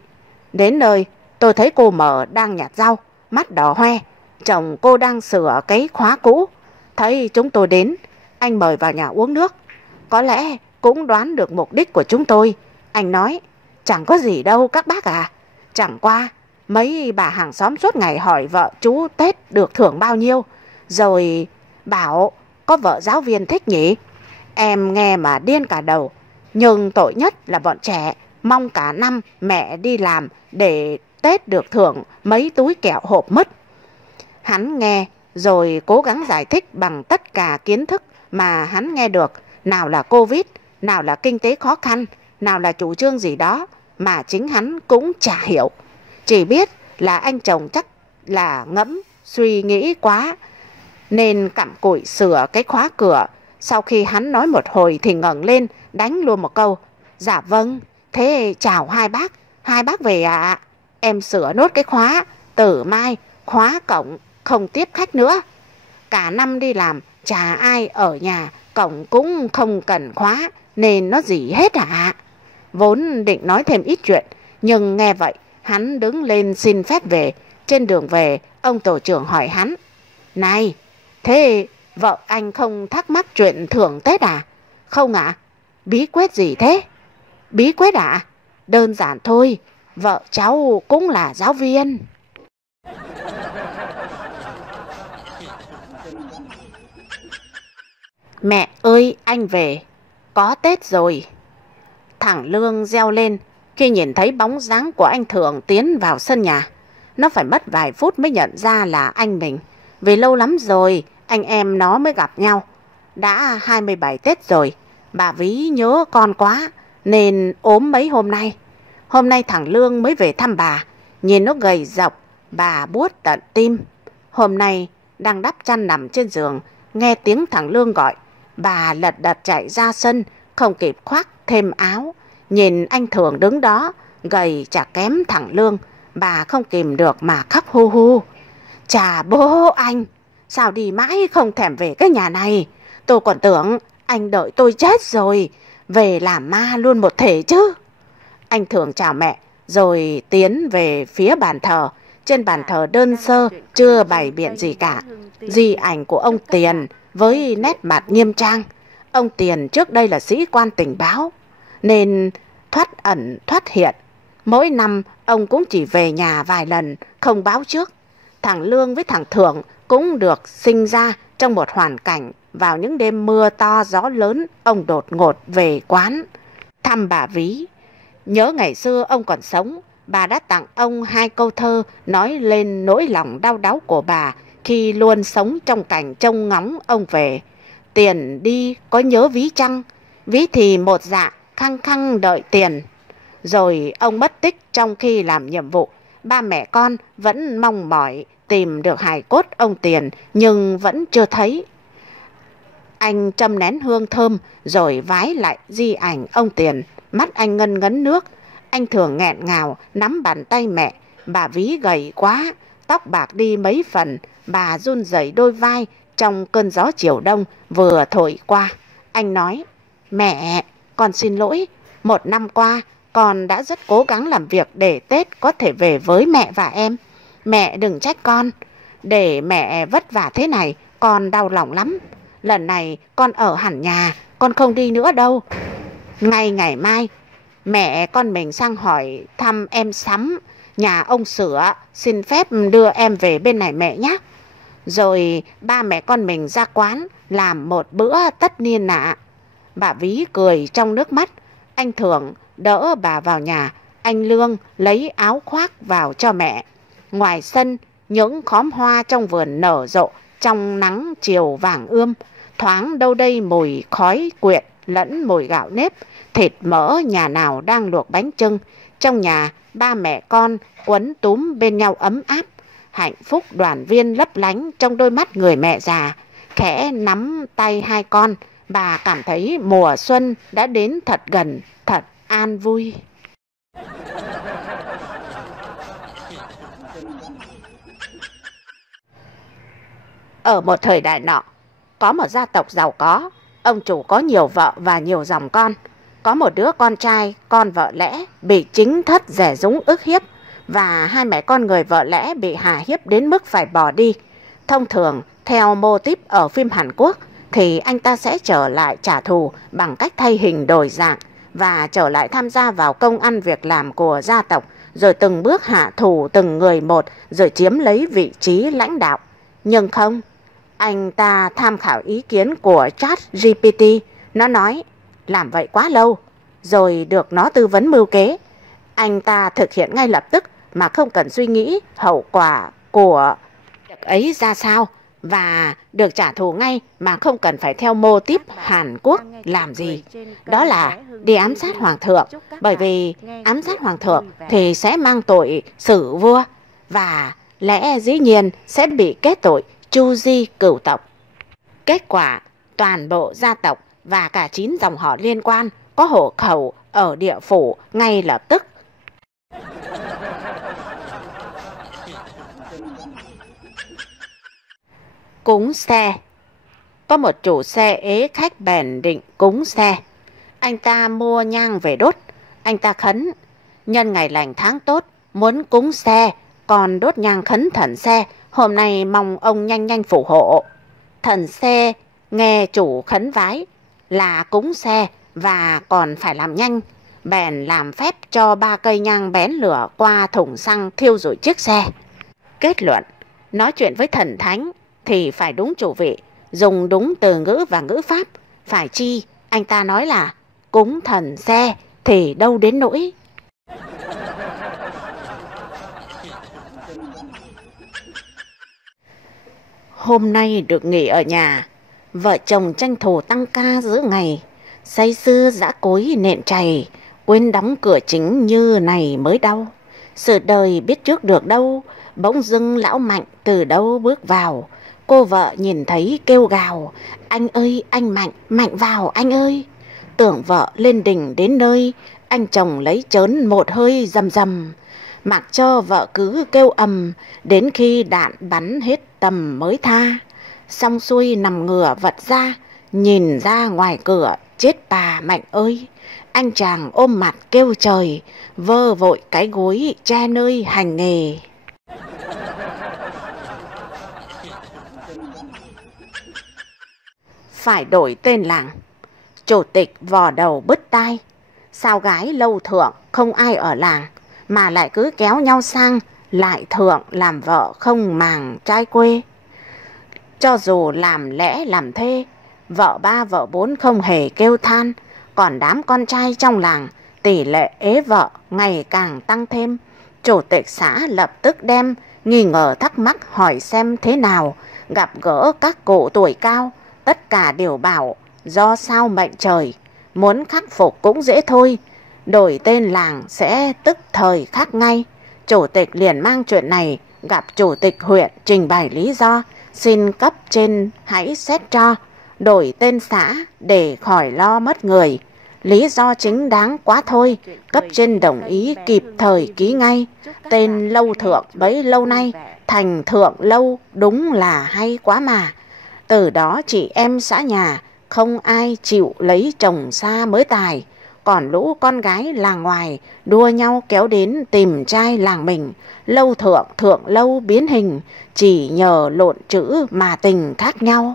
Đến nơi, tôi thấy cô Mở đang nhặt rau, mắt đỏ hoe. Chồng cô đang sửa cái khóa cũ. Thấy chúng tôi đến, anh mời vào nhà uống nước. Có lẽ cũng đoán được mục đích của chúng tôi. Anh nói, chẳng có gì đâu các bác à. Chẳng qua, mấy bà hàng xóm suốt ngày hỏi vợ chú Tết được thưởng bao nhiêu. Rồi bảo có vợ giáo viên thích nhỉ. Em nghe mà điên cả đầu. Nhưng tội nhất là bọn trẻ mong cả năm mẹ đi làm để Tết được thưởng mấy túi kẹo hộp mứt. Hắn nghe rồi cố gắng giải thích bằng tất cả kiến thức mà hắn nghe được. Nào là Covid, nào là kinh tế khó khăn, nào là chủ trương gì đó mà chính hắn cũng chả hiểu. Chỉ biết là anh chồng chắc là ngẫm suy nghĩ quá nên cặm cụi sửa cái khóa cửa. Sau khi hắn nói một hồi thì ngẩng lên đánh luôn một câu. Dạ vâng, thế chào hai bác về ạ. Em sửa nốt cái khóa, từ mai khóa cổng không tiếp khách nữa. Cả năm đi làm chả ai ở nhà, cổng cũng không cần khóa nên nó dỉ hết ạ. Vốn định nói thêm ít chuyện, nhưng nghe vậy hắn đứng lên xin phép về. Trên đường về, ông tổ trưởng hỏi hắn, này, thế vợ anh không thắc mắc chuyện thưởng Tết à? Không ạ. Bí quyết gì thế? Bí quyết ạ? Đơn giản thôi, vợ cháu cũng là giáo viên. Mẹ ơi, anh về, có Tết rồi. Thằng Lương reo lên khi nhìn thấy bóng dáng của anh Thưởng tiến vào sân nhà. Nó phải mất vài phút mới nhận ra là anh mình, vì lâu lắm rồi anh em nó mới gặp nhau. Đã 27 Tết rồi, bà Ví nhớ con quá nên ốm mấy hôm nay. Hôm nay thằng Lương mới về thăm bà, nhìn nó gầy dọc, bà buốt tận tim. Hôm nay đang đắp chăn nằm trên giường, nghe tiếng thằng Lương gọi, bà lật đật chạy ra sân, không kịp khoác thêm áo. Nhìn anh Thường đứng đó, gầy chả kém thằng Lương, bà không kìm được mà khóc hu hu. Chà bố anh, sao đi mãi không thèm về cái nhà này? Tôi còn tưởng anh đợi tôi chết rồi, về làm ma luôn một thể chứ. Anh Thường chào mẹ, rồi tiến về phía bàn thờ. Trên bàn thờ đơn sơ, chưa bày biện gì cả. Di ảnh của ông Tiền với nét mặt nghiêm trang. Ông Tiền trước đây là sĩ quan tình báo, nên thoát ẩn thoát hiện. Mỗi năm ông cũng chỉ về nhà vài lần, không báo trước. Thằng Lương với thằng Thưởng cũng được sinh ra trong một hoàn cảnh vào những đêm mưa to gió lớn, ông đột ngột về quán thăm bà Ví. Nhớ ngày xưa ông còn sống, bà đã tặng ông 2 câu thơ nói lên nỗi lòng đau đáu của bà khi luôn sống trong cảnh trông ngóng ông về. Tiền đi có nhớ Ví chăng? Ví thì một dạ khăng khăng đợi tiền. Rồi ông mất tích trong khi làm nhiệm vụ. Ba mẹ con vẫn mong mỏi tìm được hài cốt ông Tiền nhưng vẫn chưa thấy. Anh châm nén hương thơm rồi vái lại di ảnh ông Tiền. Mắt anh ngân ngấn nước. Anh Thường nghẹn ngào nắm bàn tay mẹ. Bà Ví gầy quá, tóc bạc đi mấy phần. Bà run rẩy đôi vai trong cơn gió chiều đông vừa thổi qua. Anh nói, mẹ, con xin lỗi. Một năm qua, con đã rất cố gắng làm việc để Tết có thể về với mẹ và em. Mẹ đừng trách con. Để mẹ vất vả thế này, con đau lòng lắm. Lần này con ở hẳn nhà, con không đi nữa đâu. Ngay ngày mai, mẹ con mình sang hỏi thăm em Sắm, nhà ông Sửa, xin phép đưa em về bên này mẹ nhé. Rồi ba mẹ con mình ra quán làm một bữa tất niên ạ. Bà Ví cười trong nước mắt. Anh Thường đỡ bà vào nhà. Anh Lương lấy áo khoác vào cho mẹ. Ngoài sân, những khóm hoa trong vườn nở rộ trong nắng chiều vàng ươm. Thoáng đâu đây mùi khói quyện lẫn mùi gạo nếp, thịt mỡ nhà nào đang luộc bánh chưng. Trong nhà, ba mẹ con quấn túm bên nhau ấm áp. Hạnh phúc đoàn viên lấp lánh trong đôi mắt người mẹ già. Khẽ nắm tay hai con, Bà cảm thấy mùa xuân đã đến thật gần, thật an vui. Ở một thời đại nọ, có một gia tộc giàu có. Ông chủ có nhiều vợ và nhiều dòng con. Có một đứa con trai, con vợ lẽ, bị chính thất rẻ rúng ức hiếp, và hai mẹ con người vợ lẽ bị hà hiếp đến mức phải bỏ đi. Thông thường, theo mô típ ở phim Hàn Quốc, thì anh ta sẽ trở lại trả thù bằng cách thay hình đổi dạng và trở lại tham gia vào công ăn việc làm của gia tộc, rồi từng bước hạ thủ từng người một, rồi chiếm lấy vị trí lãnh đạo. Nhưng không, anh ta tham khảo ý kiến của ChatGPT. Nó nói làm vậy quá lâu, rồi được nó tư vấn mưu kế. Anh ta thực hiện ngay lập tức mà không cần suy nghĩ hậu quả của việc ấy ra sao, và được trả thù ngay mà không cần phải theo mô típ Hàn Quốc làm gì. Đó là đi ám sát hoàng thượng, bởi vì ám sát hoàng thượng thì sẽ mang tội xử vua, và lẽ dĩ nhiên sẽ bị kết tội tru di cửu tộc. Kết quả, toàn bộ gia tộc và cả 9 dòng họ liên quan có hộ khẩu ở địa phủ ngay lập tức. Cúng xe. Có một chủ xe ế khách bèn định cúng xe. Anh ta mua nhang về đốt. Anh ta khấn: nhân ngày lành tháng tốt, muốn cúng xe, còn đốt nhang khấn thần xe, hôm nay mong ông nhanh nhanh phù hộ. Thần xe nghe chủ khấn vái là cúng xe và còn phải làm nhanh, bèn làm phép cho 3 cây nhang bén lửa qua thùng xăng thiêu rụi chiếc xe. Kết luận, nói chuyện với thần thánh thì phải đúng chủ vị, dùng đúng từ ngữ và ngữ pháp. Phải chi anh ta nói là cúng thần xe thì đâu đến nỗi. Hôm nay được nghỉ ở nhà, vợ chồng tranh thủ tăng ca giữa ngày, say sưa dã cối nện chày, quên đóng cửa chính như này mới đau. Sự đời biết trước được đâu, bỗng dưng lão Mạnh từ đâu bước vào. Cô vợ nhìn thấy kêu gào: anh ơi anh Mạnh, Mạnh vào anh ơi. Tưởng vợ lên đỉnh đến nơi, anh chồng lấy trớn một hơi rầm rầm, mặc cho vợ cứ kêu ầm đến khi đạn bắn hết tầm mới tha. Xong xuôi nằm ngửa vật ra, nhìn ra ngoài cửa, chết bà Mạnh ơi. Anh chàng ôm mặt kêu trời, vơ vội cái gối che nơi hành nghề. Phải đổi tên làng. Chủ tịch vò đầu bứt tai. Sao gái lâu thượng không ai ở làng, mà lại cứ kéo nhau sang lại thượng làm vợ không màng trai quê. Cho dù làm lẽ làm thê, vợ 3 vợ 4 không hề kêu than. Còn đám con trai trong làng, tỷ lệ ế vợ ngày càng tăng thêm. Chủ tịch xã lập tức đem nghi ngờ thắc mắc hỏi xem thế nào. Gặp gỡ các cụ tuổi cao, tất cả đều bảo do sao mệnh trời, muốn khắc phục cũng dễ thôi, đổi tên làng sẽ tức thời khác ngay. Chủ tịch liền mang chuyện này gặp chủ tịch huyện trình bày lý do, xin cấp trên hãy xét cho đổi tên xã để khỏi lo mất người. Lý do chính đáng quá thôi, cấp trên đồng ý kịp thời ký ngay. Tên lâu thượng bấy lâu nay thành thượng lâu, đúng là hay quá mà. Từ đó chị em xã nhà không ai chịu lấy chồng xa mới tài. Còn lũ con gái làng ngoài đua nhau kéo đến tìm trai làng mình. Lâu thượng, thượng lâu biến hình, chỉ nhờ lộn chữ mà tình khác nhau.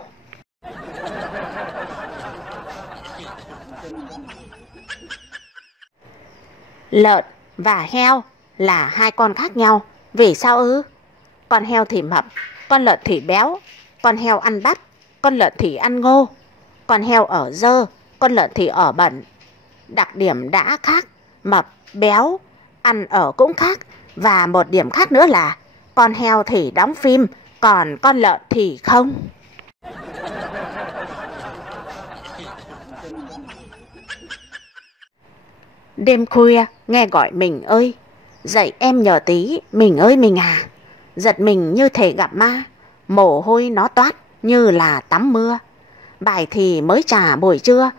Lợn và heo là hai con khác nhau. Vì sao ư? Con heo thì mập, con lợn thì béo. Con heo ăn bắp, con lợn thì ăn ngô. Con heo ở dơ, con lợn thì ở bẩn. Đặc điểm đã khác, mập, béo, ăn ở cũng khác. Và một điểm khác nữa là con heo thì đóng phim, còn con lợn thì không. Đêm khuya nghe gọi mình ơi, dậy em nhờ tí, mình ơi mình à. Giật mình như thể gặp ma, mồ hôi nó toát như là tắm mưa. Bài thì mới trả buổi trưa,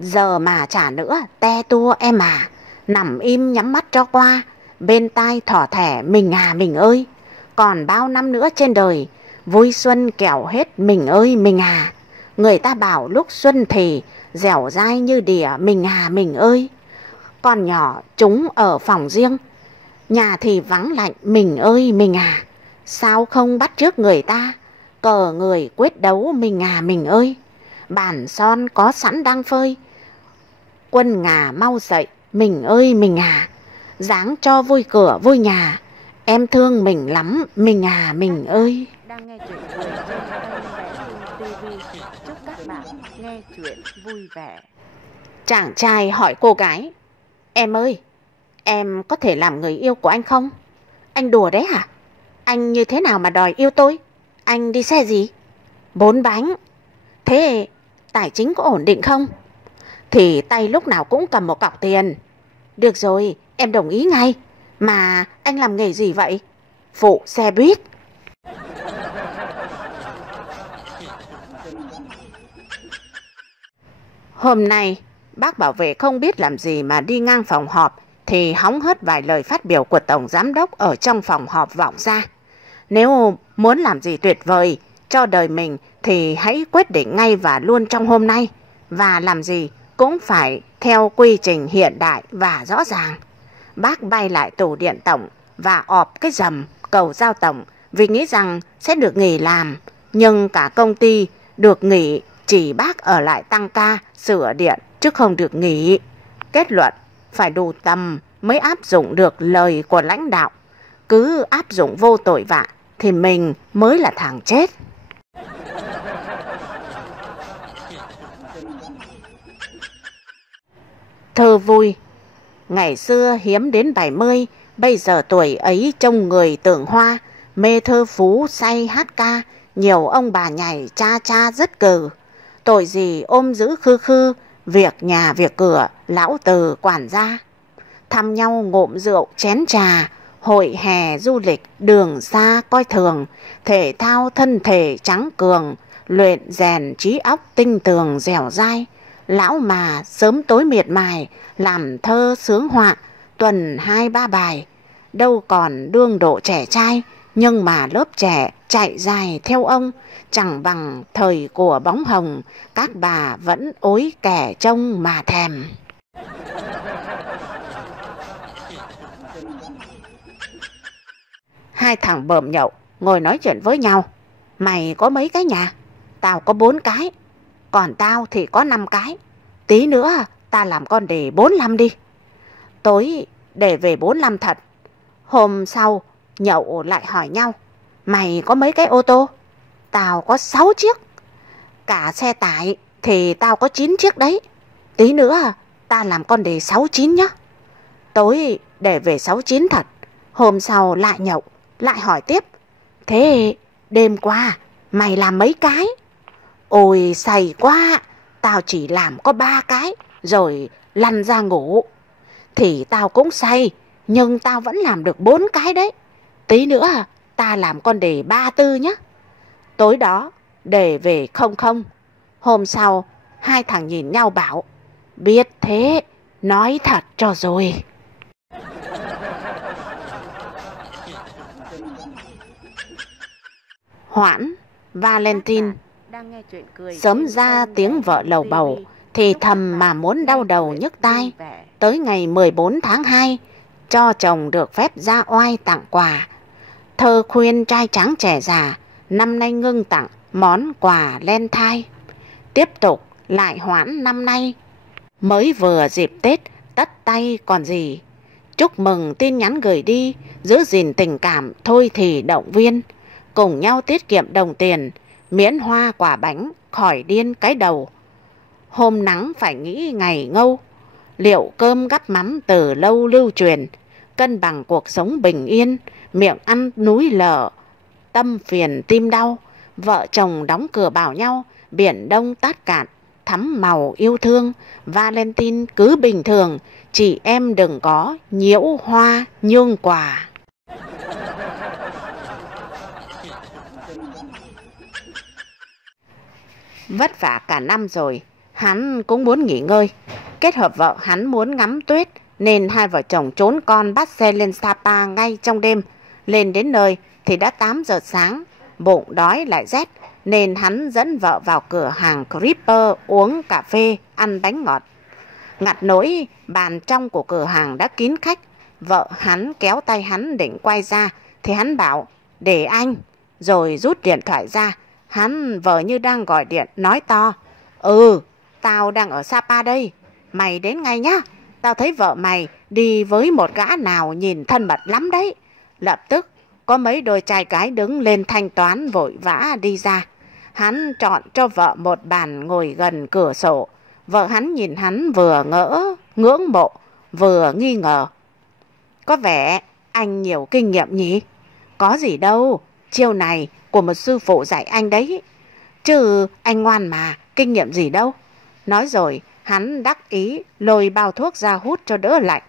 giờ mà trả nữa te tua em à. Nằm im nhắm mắt cho qua, bên tai thỏ thẻ mình à mình ơi. Còn bao năm nữa trên đời, vui xuân kẻo hết mình ơi mình à. Người ta bảo lúc xuân thì dẻo dai như đỉa mình à mình ơi. Con nhỏ chúng ở phòng riêng, nhà thì vắng lạnh mình ơi mình à. Sao không bắt chước người ta, cờ người quyết đấu mình à mình ơi. Bàn son có sẵn đang phơi, quân ngà mau dậy mình ơi mình à. Dáng cho vui cửa vui nhà, em thương mình lắm mình à mình ơi. Đang nghe chuyện cười trên kênh Bé Thư TV. Chúc các bạn nghe chuyện vui vẻ. Chàng trai hỏi cô gái: em ơi, em có thể làm người yêu của anh không? Anh đùa đấy hả? Anh như thế nào mà đòi yêu tôi? Anh đi xe gì? 4 bánh. Thế tài chính có ổn định không? Thì tay lúc nào cũng cầm một cọc tiền. Được rồi, em đồng ý ngay. Mà anh làm nghề gì vậy? Phụ xe buýt. Hôm nay, bác bảo vệ không biết làm gì mà đi ngang phòng họp thì hóng hớt vài lời phát biểu của Tổng Giám đốc ở trong phòng họp vọng ra. Nếu muốn làm gì tuyệt vời cho đời mình thì hãy quyết định ngay và luôn trong hôm nay. Và làm gì cũng phải theo quy trình hiện đại và rõ ràng. Bác bay lại tủ điện tổng và ọp cái rầm cầu giao tổng vì nghĩ rằng sẽ được nghỉ làm. Nhưng cả công ty được nghỉ, chỉ bác ở lại tăng ca sửa điện chứ không được nghỉ. Kết luận phải đủ tầm mới áp dụng được lời của lãnh đạo. Cứ áp dụng vô tội vạ thì mình mới là thằng chết. Thơ vui. Ngày xưa hiếm đến 70, bây giờ tuổi ấy trông người tưởng hoa, mê thơ phú say hát ca, nhiều ông bà nhảy cha cha rất cừ. Tội gì ôm giữ khư khư, việc nhà việc cửa, lão từ quản gia. Thăm nhau ngụm rượu chén trà, hội hè du lịch đường xa coi thường, thể thao thân thể trắng cường, luyện rèn trí óc tinh tường dẻo dai. Lão mà sớm tối miệt mài, làm thơ sướng họa, tuần 2-3 bài. Đâu còn đương độ trẻ trai, nhưng mà lớp trẻ chạy dài theo ông, chẳng bằng thời của bóng hồng, các bà vẫn ối kẻ trông mà thèm. Hai thằng bợm nhậu ngồi nói chuyện với nhau. Mày có mấy cái nhà? Tao có 4 cái. Còn tao thì có 5 cái. Tí nữa ta làm con đề 45 đi. Tối để về 45 thật. Hôm sau nhậu lại hỏi nhau. Mày có mấy cái ô tô? Tao có 6 chiếc. Cả xe tải thì tao có 9 chiếc đấy. Tí nữa ta làm con đề 69 nhá. Tối để về 69 thật. Hôm sau lại nhậu, lại hỏi tiếp. Thế đêm qua mày làm mấy cái? Ôi say quá, tao chỉ làm có 3 cái rồi lăn ra ngủ. Thì tao cũng say, nhưng tao vẫn làm được 4 cái đấy. Tí nữa ta làm con đề 34 nhé. Tối đó để về 00. Hôm sau hai thằng nhìn nhau bảo. Biết thế, nói thật cho rồi. Hoãn, Valentine. Sớm ra tiếng vợ lầu bầu thì thầm mà muốn đau đầu nhức tai. Tới ngày 14 tháng 2 cho chồng được phép ra oai tặng quà. Thơ khuyên trai tráng trẻ già năm nay ngưng tặng món quà len thai. Tiếp tục lại hoãn năm nay, mới vừa dịp Tết tất tay còn gì. Chúc mừng tin nhắn gửi đi, giữ gìn tình cảm thôi thì động viên. Cùng nhau tiết kiệm đồng tiền, miễn hoa quả bánh, khỏi điên cái đầu. Hôm nắng phải nghĩ ngày ngâu, liệu cơm gắp mắm từ lâu lưu truyền. Cân bằng cuộc sống bình yên, miệng ăn núi lở, tâm phiền tim đau. Vợ chồng đóng cửa bảo nhau, biển đông tát cạn, thắm màu yêu thương. Valentine cứ bình thường, chị em đừng có nhiễu hoa nhương quà. Vất vả cả năm rồi, hắn cũng muốn nghỉ ngơi. Kết hợp vợ hắn muốn ngắm tuyết, nên hai vợ chồng trốn con bắt xe lên Sapa ngay trong đêm. Lên đến nơi thì đã 8 giờ sáng, bụng đói lại rét, nên hắn dẫn vợ vào cửa hàng Creeper uống cà phê, ăn bánh ngọt. Ngặt nỗi bàn trong của cửa hàng đã kín khách. Vợ hắn kéo tay hắn định quay ra thì hắn bảo để anh, rồi rút điện thoại ra. Hắn vờ như đang gọi điện, nói to: Tao đang ở Sapa đây, mày đến ngay nhá. Tao thấy vợ mày đi với một gã nào nhìn thân mật lắm đấy. Lập tức có mấy đôi trai gái đứng lên thanh toán vội vã đi ra. Hắn chọn cho vợ một bàn ngồi gần cửa sổ. Vợ hắn nhìn hắn vừa ngưỡng mộ vừa nghi ngờ. Có vẻ anh nhiều kinh nghiệm nhỉ? Có gì đâu, chiêu này của một sư phụ dạy anh đấy. Chứ anh ngoan mà, kinh nghiệm gì đâu. Nói rồi hắn đắc ý lôi bao thuốc ra hút cho đỡ lạnh,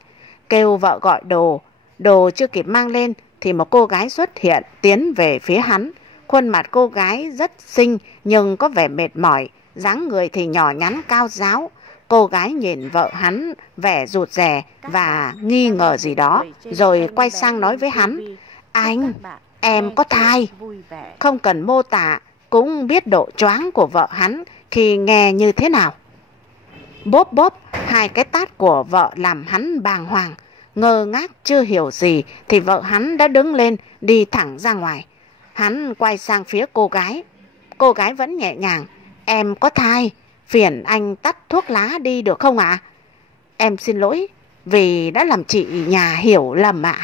kêu vợ gọi đồ. Đồ chưa kịp mang lên thì một cô gái xuất hiện tiến về phía hắn. Khuôn mặt cô gái rất xinh nhưng có vẻ mệt mỏi, dáng người thì nhỏ nhắn cao ráo. Cô gái nhìn vợ hắn vẻ rụt rè và nghi ngờ gì đó, rồi quay sang nói với hắn: Anh, em có thai. Không cần mô tả cũng biết độ choáng của vợ hắn khi nghe như thế nào. Bốp bốp, hai cái tát của vợ làm hắn bàng hoàng. Ngơ ngác chưa hiểu gì thì vợ hắn đã đứng lên đi thẳng ra ngoài. Hắn quay sang phía cô gái. Cô gái vẫn nhẹ nhàng: Em có thai, phiền anh tắt thuốc lá đi được không ạ? Em xin lỗi vì đã làm chị nhà hiểu lầm ạ.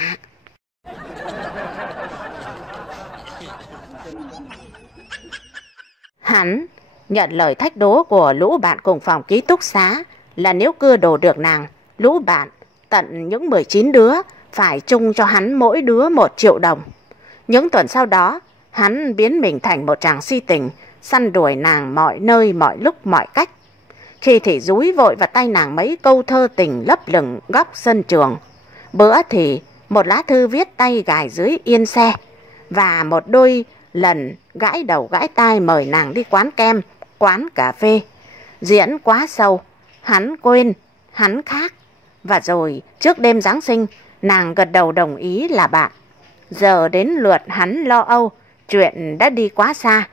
Hắn nhận lời thách đố của lũ bạn cùng phòng ký túc xá là nếu cưa đồ được nàng, lũ bạn tận những 19 đứa phải chung cho hắn mỗi đứa 1 triệu đồng. Những tuần sau đó, hắn biến mình thành một chàng si tình, săn đuổi nàng mọi nơi, mọi lúc, mọi cách. Khi thì dúi vội vào tay nàng mấy câu thơ tình lấp lửng góc sân trường. Bữa thì một lá thư viết tay gài dưới yên xe, và một đôi lần gãi đầu gãi tai mời nàng đi quán kem, quán cà phê. Diễn quá sâu, hắn quên, hắn khác. Và rồi trước đêm Giáng sinh, nàng gật đầu đồng ý là bạn. Giờ đến lượt hắn lo âu, chuyện đã đi quá xa.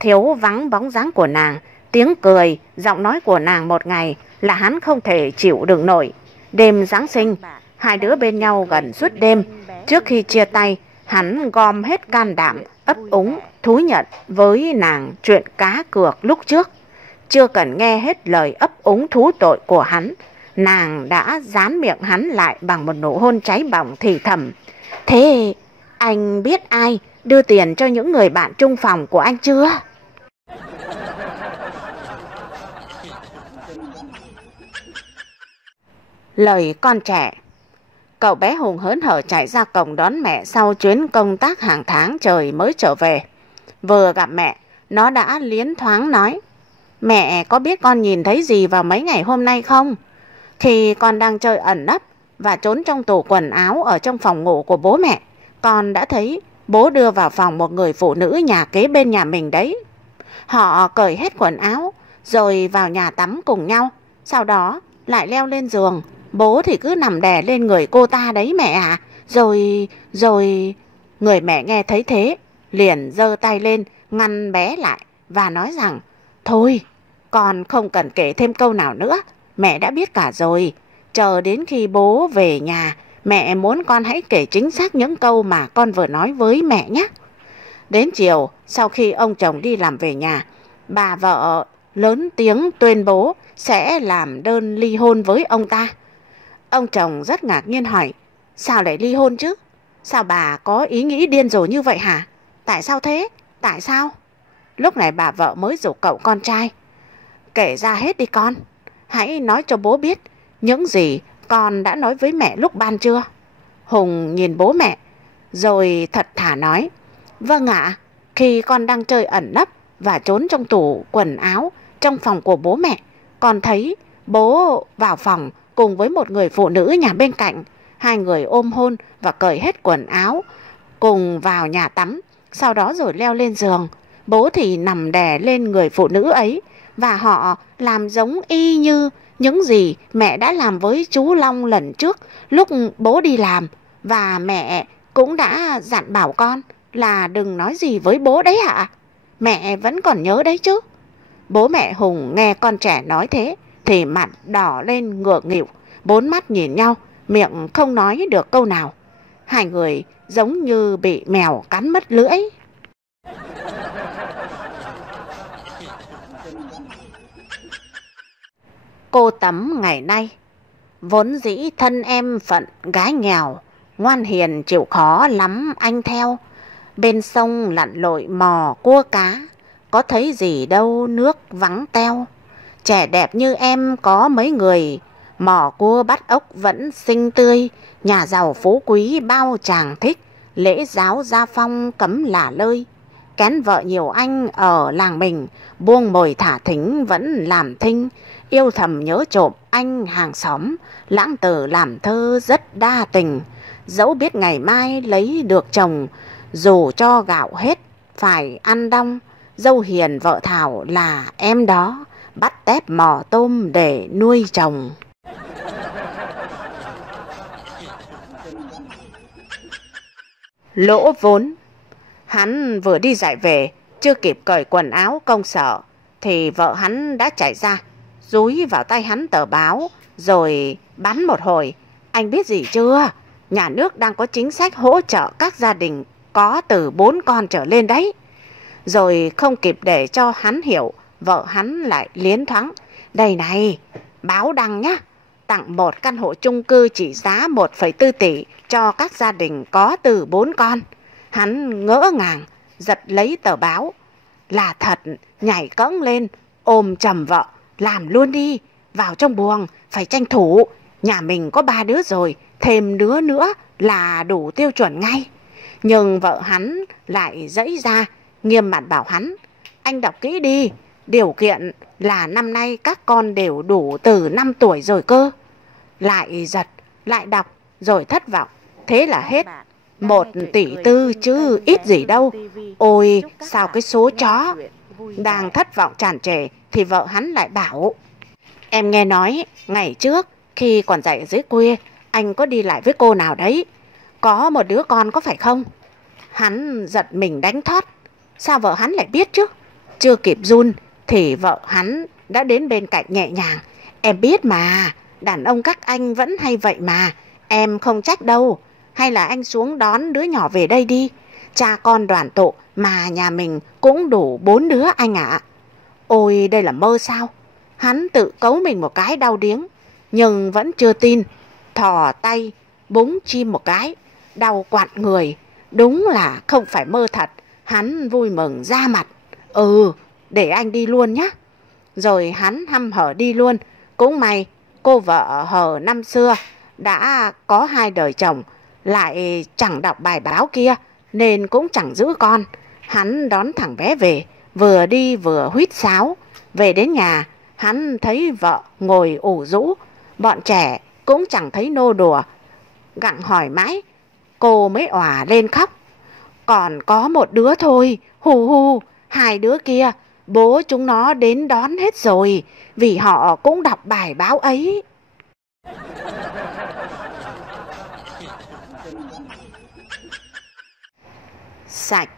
Thiếu vắng bóng dáng của nàng, tiếng cười, giọng nói của nàng một ngày là hắn không thể chịu đựng nổi. Đêm Giáng sinh, hai đứa bên nhau gần suốt đêm. Trước khi chia tay, hắn gom hết can đảm, ấp úng, thú nhận với nàng chuyện cá cược lúc trước. Chưa cần nghe hết lời ấp úng thú tội của hắn, nàng đã dán miệng hắn lại bằng một nụ hôn cháy bỏng thì thầm: Thế anh biết ai đưa tiền cho những người bạn chung phòng của anh chưa? Lời con trẻ. Cậu bé Hùng hớn hở chạy ra cổng đón mẹ sau chuyến công tác hàng tháng trời mới trở về. Vừa gặp mẹ, nó đã liến thoáng nói: Mẹ có biết con nhìn thấy gì vào mấy ngày hôm nay không? Khi con đang chơi ẩn nấp và trốn trong tủ quần áo ở trong phòng ngủ của bố mẹ, con đã thấy bố đưa vào phòng một người phụ nữ nhà kế bên nhà mình đấy. Họ cởi hết quần áo rồi vào nhà tắm cùng nhau, sau đó lại leo lên giường. Bố thì cứ nằm đè lên người cô ta đấy mẹ ạ. Rồi người mẹ nghe thấy thế liền giơ tay lên ngăn bé lại và nói rằng: Thôi, con không cần kể thêm câu nào nữa, mẹ đã biết cả rồi. Chờ đến khi bố về nhà, mẹ muốn con hãy kể chính xác những câu mà con vừa nói với mẹ nhé. Đến chiều, sau khi ông chồng đi làm về nhà, bà vợ lớn tiếng tuyên bố sẽ làm đơn ly hôn với ông ta. Ông chồng rất ngạc nhiên hỏi: Sao lại ly hôn chứ? Sao bà có ý nghĩ điên rồ như vậy hả? Tại sao thế? Tại sao? Lúc này bà vợ mới giục cậu con trai: Kể ra hết đi con. Hãy nói cho bố biết những gì con đã nói với mẹ lúc ban trưa. Hùng nhìn bố mẹ rồi thật thà nói: Vâng ạ, khi con đang chơi ẩn nấp và trốn trong tủ quần áo trong phòng của bố mẹ, con thấy bố vào phòng cùng với một người phụ nữ nhà bên cạnh. Hai người ôm hôn và cởi hết quần áo cùng vào nhà tắm, sau đó rồi leo lên giường. bố thì nằm đè lên người phụ nữ ấy, và họ làm giống y như những gì mẹ đã làm với chú Long lần trước lúc bố đi làm, và mẹ cũng đã dặn bảo con là đừng nói gì với bố đấy ạ. Mẹ vẫn còn nhớ đấy chứ. Bố mẹ Hùng nghe con trẻ nói thế thì mặt đỏ lên ngượng nghịu, bốn mắt nhìn nhau, miệng không nói được câu nào. Hai người giống như bị mèo cắn mất lưỡi. Cô Tấm ngày nay vốn dĩ thân em phận gái nghèo, ngoan hiền chịu khó lắm anh theo. Bên sông lặn lội mò cua cá, có thấy gì đâu nước vắng teo. Trẻ đẹp như em có mấy người, mò cua bắt ốc vẫn xinh tươi. Nhà giàu phú quý bao chàng thích, lễ giáo gia phong cấm lả lơi. Kén vợ nhiều anh ở làng mình, buông mồi thả thính vẫn làm thinh. Yêu thầm nhớ trộm anh hàng xóm, lãng tử làm thơ rất đa tình. Dẫu biết ngày mai lấy được chồng, dù cho gạo hết phải ăn đong. Dâu hiền vợ Thảo là em đó, bắt tép mò tôm để nuôi chồng. Lỗ vốn. Hắn vừa đi dạy về, chưa kịp cởi quần áo công sở thì vợ hắn đã chạy ra, dúi vào tay hắn tờ báo rồi bắn một hồi. Anh biết gì chưa? Nhà nước đang có chính sách hỗ trợ các gia đình có từ 4 con trở lên đấy. Rồi không kịp để cho hắn hiểu, vợ hắn lại liến thoáng: đây này, báo đăng nhá, tặng một căn hộ chung cư trị giá 1,4 tỷ cho các gia đình có từ 4 con. Hắn ngỡ ngàng giật lấy tờ báo. Là thật, nhảy cẫng lên ôm chầm vợ: làm luôn đi, vào trong buồng phải tranh thủ, nhà mình có 3 đứa rồi, thêm đứa nữa là đủ tiêu chuẩn ngay. Nhưng vợ hắn lại giãy ra, nghiêm mặt bảo hắn: anh đọc kỹ đi, điều kiện là năm nay các con đều đủ từ 5 tuổi rồi cơ. Lại giật, lại đọc, rồi thất vọng. Thế là hết 1,4 tỷ chứ ít gì đâu. Ôi sao cái số chó. Đang thất vọng tràn trề thì vợ hắn lại bảo: em nghe nói ngày trước khi còn dạy ở dưới quê, anh có đi lại với cô nào đấy, có một đứa con có phải không? Hắn giật mình đánh thót. Sao vợ hắn lại biết chứ? Chưa kịp run thì vợ hắn đã đến bên cạnh nhẹ nhàng: em biết mà, đàn ông các anh vẫn hay vậy mà, em không trách đâu. Hay là anh xuống đón đứa nhỏ về đây đi, cha con đoàn tụ mà nhà mình cũng đủ 4 đứa anh ạ. Ôi đây là mơ sao? Hắn tự cấu mình một cái đau điếng, nhưng vẫn chưa tin. Thò tay búng chim một cái, đau quặn người. Đúng là không phải mơ thật. Hắn vui mừng ra mặt: ừ, để anh đi luôn nhé. Rồi hắn hăm hở đi luôn. Cũng may cô vợ hờ năm xưa đã có 2 đời chồng, lại chẳng đọc bài báo kia nên cũng chẳng giữ con. Hắn đón thằng bé về, vừa đi vừa huýt sáo. Về đến nhà, hắn thấy vợ ngồi ủ rũ, bọn trẻ cũng chẳng thấy nô đùa. Gặng hỏi mãi, cô mới òa lên khóc: còn có một đứa thôi, hù hù, 2 đứa kia bố chúng nó đến đón hết rồi, vì họ cũng đọc bài báo ấy. Sạch.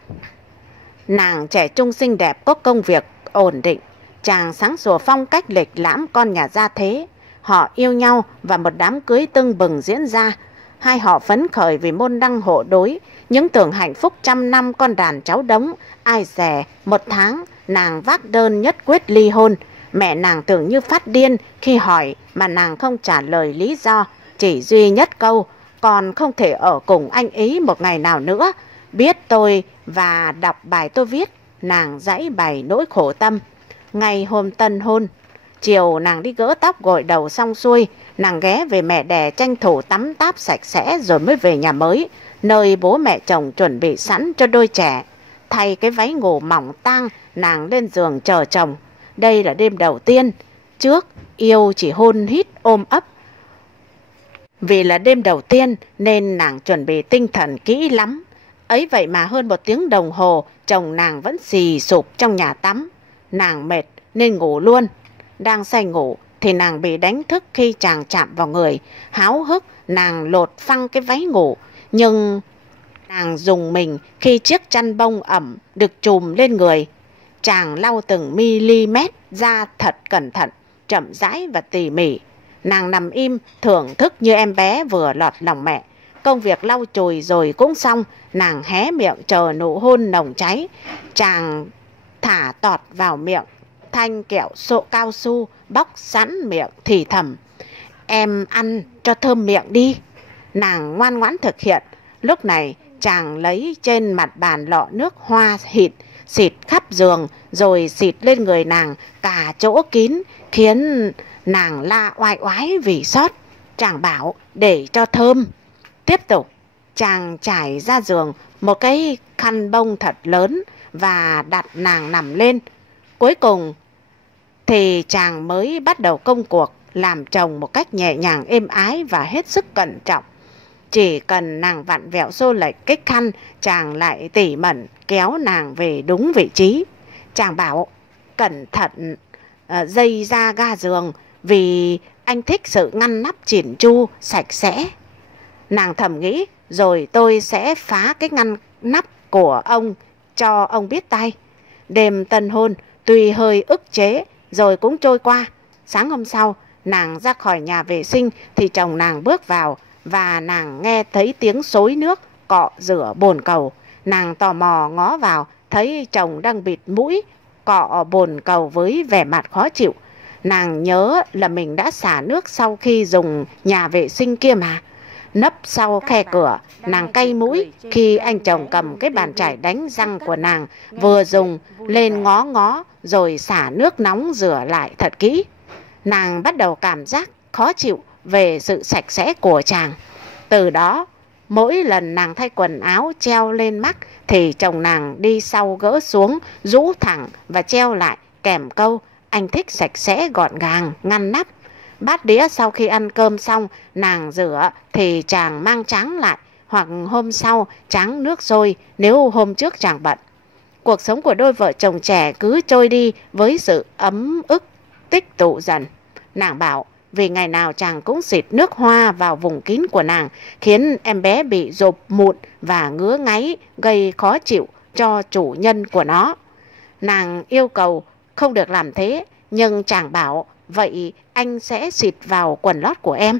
Nàng trẻ trung xinh đẹp có công việc ổn định, chàng sáng sủa phong cách lịch lãm con nhà gia thế. Họ yêu nhau và một đám cưới tưng bừng diễn ra. Hai họ phấn khởi vì môn đăng hộ đối, những tưởng hạnh phúc 100 năm con đàn cháu đống. Ai dè 1 tháng nàng vác đơn nhất quyết ly hôn. Mẹ nàng tưởng như phát điên khi hỏi mà nàng không trả lời lý do, chỉ duy nhất câu: còn không thể ở cùng anh ấy một ngày nào nữa. Biết tôi và đọc bài tôi viết, nàng giãy bày nỗi khổ tâm. Ngày hôm tân hôn, chiều nàng đi gỡ tóc gội đầu xong xuôi, nàng ghé về mẹ đẻ tranh thủ tắm táp sạch sẽ rồi mới về nhà mới, nơi bố mẹ chồng chuẩn bị sẵn cho đôi trẻ. Thay cái váy ngủ mỏng tang, nàng lên giường chờ chồng. Đây là đêm đầu tiên. Trước yêu chỉ hôn hít ôm ấp. Vì là đêm đầu tiên nên nàng chuẩn bị tinh thần kỹ lắm. Ấy vậy mà hơn 1 tiếng đồng hồ, chồng nàng vẫn xì sụp trong nhà tắm. Nàng mệt nên ngủ luôn. Đang say ngủ thì nàng bị đánh thức khi chàng chạm vào người. Háo hức nàng lột phăng cái váy ngủ, nhưng nàng dùng mình khi chiếc chăn bông ẩm được trùm lên người. Chàng lau từng mm ra thật cẩn thận, chậm rãi và tỉ mỉ. Nàng nằm im thưởng thức như em bé vừa lọt lòng mẹ. Công việc lau chùi rồi cũng xong, nàng hé miệng chờ nụ hôn nồng cháy. Chàng thả tọt vào miệng thanh kẹo sộ cao su bóc sẵn miệng thì thầm: "Em ăn cho thơm miệng đi." Nàng ngoan ngoãn thực hiện. Lúc này chàng lấy trên mặt bàn lọ nước hoa hịt, xịt khắp giường rồi xịt lên người nàng cả chỗ kín, khiến nàng la oai oái vì xót. Chàng bảo để cho thơm. Tiếp tục, chàng trải ra giường một cái khăn bông thật lớn và đặt nàng nằm lên. Cuối cùng thì chàng mới bắt đầu công cuộc làm chồng một cách nhẹ nhàng êm ái và hết sức cẩn trọng. Chỉ cần nàng vặn vẹo xô lệch cái khăn, chàng lại tỉ mẩn kéo nàng về đúng vị trí. Chàng bảo cẩn thận dây ra ga giường, vì anh thích sự ngăn nắp chỉn chu, sạch sẽ. Nàng thầm nghĩ, rồi tôi sẽ phá cái ngăn nắp của ông cho ông biết tay. Đêm tân hôn tuy hơi ức chế rồi cũng trôi qua. Sáng hôm sau, nàng ra khỏi nhà vệ sinh thì chồng nàng bước vào, và nàng nghe thấy tiếng xối nước cọ rửa bồn cầu. Nàng tò mò ngó vào, thấy chồng đang bịt mũi cọ bồn cầu với vẻ mặt khó chịu. Nàng nhớ là mình đã xả nước sau khi dùng nhà vệ sinh kia mà. Nấp sau khe cửa, nàng cay mũi khi anh chồng cầm cái bàn chải đánh răng của nàng vừa dùng lên ngó ngó rồi xả nước nóng rửa lại thật kỹ. Nàng bắt đầu cảm giác khó chịu về sự sạch sẽ của chàng. Từ đó, mỗi lần nàng thay quần áo treo lên mắt thì chồng nàng đi sau gỡ xuống, rũ thẳng và treo lại kèm câu: "Anh thích sạch sẽ gọn gàng, ngăn nắp." Bát đĩa sau khi ăn cơm xong, nàng rửa thì chàng mang tráng lại, hoặc hôm sau tráng nước sôi nếu hôm trước chàng bận. Cuộc sống của đôi vợ chồng trẻ cứ trôi đi với sự ấm ức tích tụ dần. Nàng bảo vì ngày nào chàng cũng xịt nước hoa vào vùng kín của nàng, khiến em bé bị rộp mụn và ngứa ngáy, gây khó chịu cho chủ nhân của nó. Nàng yêu cầu không được làm thế, nhưng chàng bảo vậy anh sẽ xịt vào quần lót của em,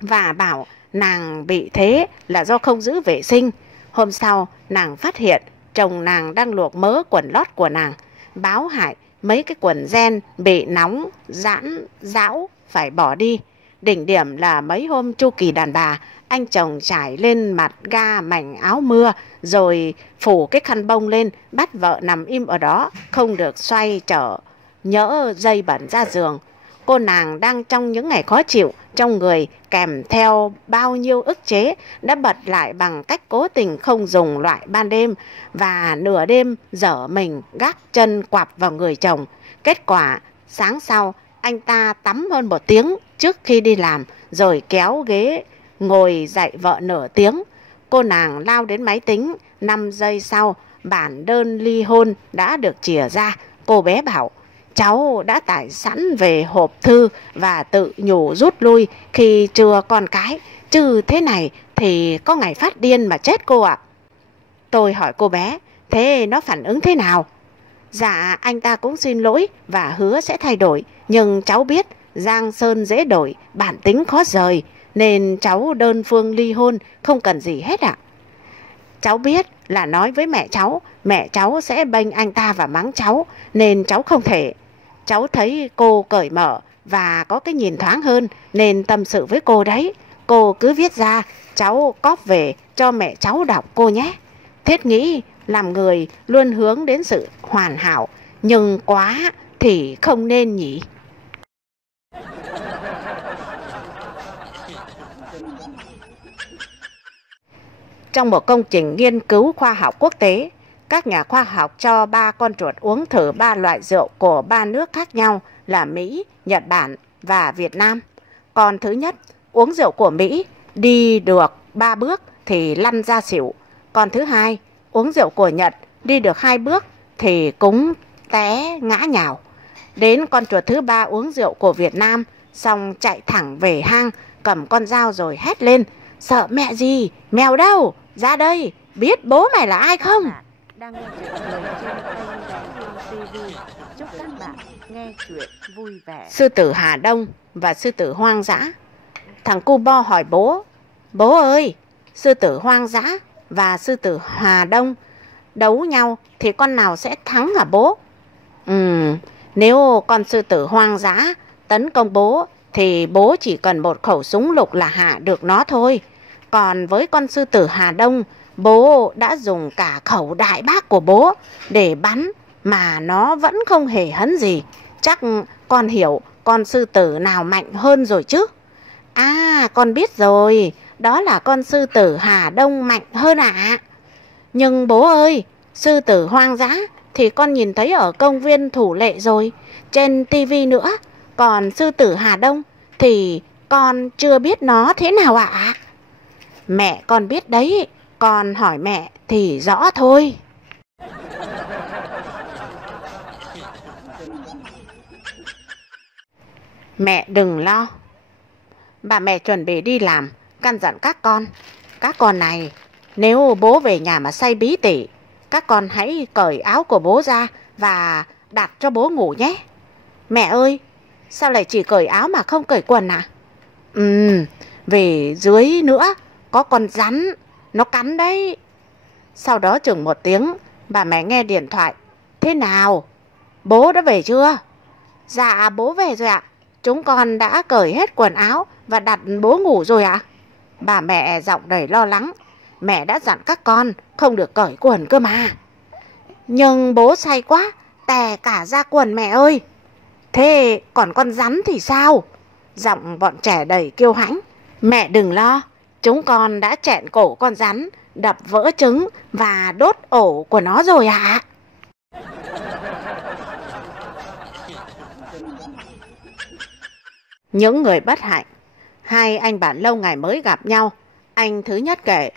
và bảo nàng bị thế là do không giữ vệ sinh. Hôm sau, nàng phát hiện chồng nàng đang luộc mớ quần lót của nàng, báo hại mấy cái quần ren bị nóng, giãn, rão phải bỏ đi. Đỉnh điểm là mấy hôm chu kỳ đàn bà, anh chồng trải lên mặt ga mảnh áo mưa, rồi phủ cái khăn bông lên, bắt vợ nằm im ở đó, không được xoay trở, nhỡ dây bẩn ra giường. Cô nàng đang trong những ngày khó chịu trong người, kèm theo bao nhiêu ức chế, đã bật lại bằng cách cố tình không dùng loại ban đêm, và nửa đêm dở mình gác chân quặp vào người chồng. Kết quả, sáng sau, anh ta tắm hơn 1 tiếng trước khi đi làm, rồi kéo ghế ngồi dạy vợ nửa tiếng. Cô nàng lao đến máy tính, 5 giây sau, bản đơn ly hôn đã được chìa ra. Cô bé bảo cháu đã tải sẵn về hộp thư và tự nhủ rút lui khi chưa con cái, chứ thế này thì có ngày phát điên mà chết cô ạ. Tôi hỏi cô bé, thế nó phản ứng thế nào? Dạ, anh ta cũng xin lỗi và hứa sẽ thay đổi, nhưng cháu biết giang sơn dễ đổi, bản tính khó rời, nên cháu đơn phương ly hôn, không cần gì hết ạ. Cháu biết là nói với mẹ cháu sẽ bênh anh ta và mắng cháu, nên cháu không thể. Cháu thấy cô cởi mở và có cái nhìn thoáng hơn nên tâm sự với cô đấy. Cô cứ viết ra, cháu cóp về cho mẹ cháu đọc cô nhé. Thiết nghĩ làm người luôn hướng đến sự hoàn hảo, nhưng quá thì không nên nhỉ. Trong một công trình nghiên cứu khoa học quốc tế, các nhà khoa học cho 3 con chuột uống thử 3 loại rượu của 3 nước khác nhau là Mỹ, Nhật Bản và Việt Nam. Con thứ nhất uống rượu của Mỹ, đi được 3 bước thì lăn ra xỉu. Con thứ hai, uống rượu của Nhật, đi được 2 bước thì cũng té ngã nhào. Đến con chuột thứ ba uống rượu của Việt Nam, xong chạy thẳng về hang, cầm con dao rồi hét lên: sợ mẹ gì, mèo đâu, ra đây, biết bố mày là ai không? Đang nghe chuyện cười trên kênh Bé TV. Chúc các bạn nghe chuyện vui vẻ. Sư tử Hà Đông và sư tử hoang dã. Thằng cu bo hỏi bố: bố ơi, sư tử hoang dã và sư tử Hà Đông đấu nhau thì con nào sẽ thắng hả bố? Nếu con sư tử hoang dã tấn công bố thì bố chỉ cần một khẩu súng lục là hạ được nó thôi. Còn với con sư tử Hà Đông, bố đã dùng cả khẩu đại bác của bố để bắn mà nó vẫn không hề hấn gì. Chắc con hiểu con sư tử nào mạnh hơn rồi chứ? À, con biết rồi, đó là con sư tử Hà Đông mạnh hơn ạ. Nhưng bố ơi, sư tử hoang dã thì con nhìn thấy ở công viên Thủ Lệ rồi, trên tivi nữa. Còn sư tử Hà Đông thì con chưa biết nó thế nào ạ. Mẹ con biết đấy, con hỏi mẹ thì rõ thôi. Mẹ đừng lo. Bà mẹ chuẩn bị đi làm, căn dặn các con này, nếu bố về nhà mà say bí tỉ, các con hãy cởi áo của bố ra và đặt cho bố ngủ nhé. Mẹ ơi, sao lại chỉ cởi áo mà không cởi quần ạ? Về dưới nữa có con rắn, nó cắn đấy. Sau đó chừng 1 tiếng, bà mẹ nghe điện thoại: thế nào, bố đã về chưa? Dạ bố về rồi ạ, chúng con đã cởi hết quần áo và đặt bố ngủ rồi ạ. Bà mẹ giọng đầy lo lắng: mẹ đã dặn các con không được cởi quần cơ mà. Nhưng bố say quá, tè cả ra quần mẹ ơi. Thế còn con rắn thì sao? Giọng bọn trẻ đầy kiêu hãnh. Mẹ đừng lo, chúng con đã chẹn cổ con rắn, đập vỡ trứng và đốt ổ của nó rồi ạ. Những người bất hạnh. Hai anh bạn lâu ngày mới gặp nhau. Anh thứ nhất kể: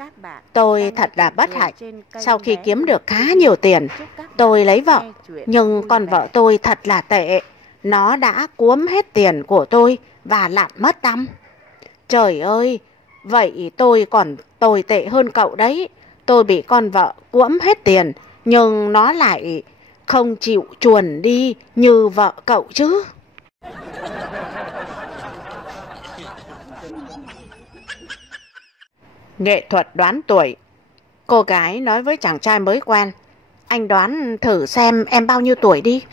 tôi thật là bất hạnh. Sau khi kiếm được khá nhiều tiền, tôi lấy vợ. Nhưng con vợ tôi thật là tệ. Nó đã cuốn hết tiền của tôi và lặn mất tăm. Trời ơi, vậy tôi còn tồi tệ hơn cậu đấy. Tôi bị con vợ cuỗm hết tiền, nhưng nó lại không chịu chuồn đi như vợ cậu chứ. Nghệ thuật đoán tuổi. Cô gái nói với chàng trai mới quen: anh đoán thử xem em bao nhiêu tuổi đi.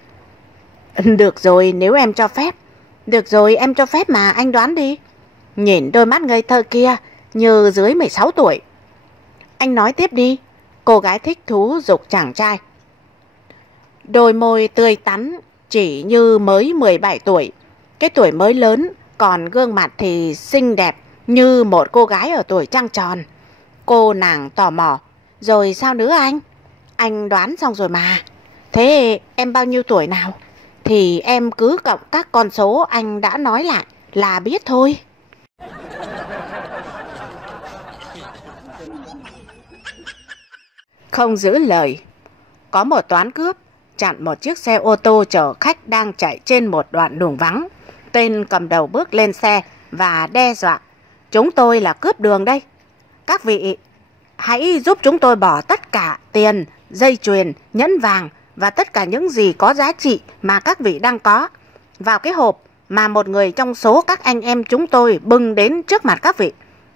Được rồi, nếu em cho phép. Được rồi, em cho phép mà, anh đoán đi. Nhìn đôi mắt ngây thơ kia như dưới 16 tuổi. Anh nói tiếp đi. Cô gái thích thú giục chàng trai. Đôi môi tươi tắn chỉ như mới 17 tuổi. Cái tuổi mới lớn, còn gương mặt thì xinh đẹp như một cô gái ở tuổi trăng tròn. Cô nàng tò mò: rồi sao nữa anh? Anh đoán xong rồi mà. Thế em bao nhiêu tuổi nào? Thì em cứ cộng các con số anh đã nói lại là biết thôi. Không giữ lời. Có một toán cướp chặn một chiếc xe ô tô chở khách đang chạy trên một đoạn đường vắng. Tên cầm đầu bước lên xe và đe dọa: chúng tôi là cướp đường đây. Các vị hãy giúp chúng tôi bỏ tất cả tiền, dây chuyền, nhẫn vàng và tất cả những gì có giá trị mà các vị đang có vào cái hộp mà một người trong số các anh em chúng tôi bưng đến trước mặt các vị.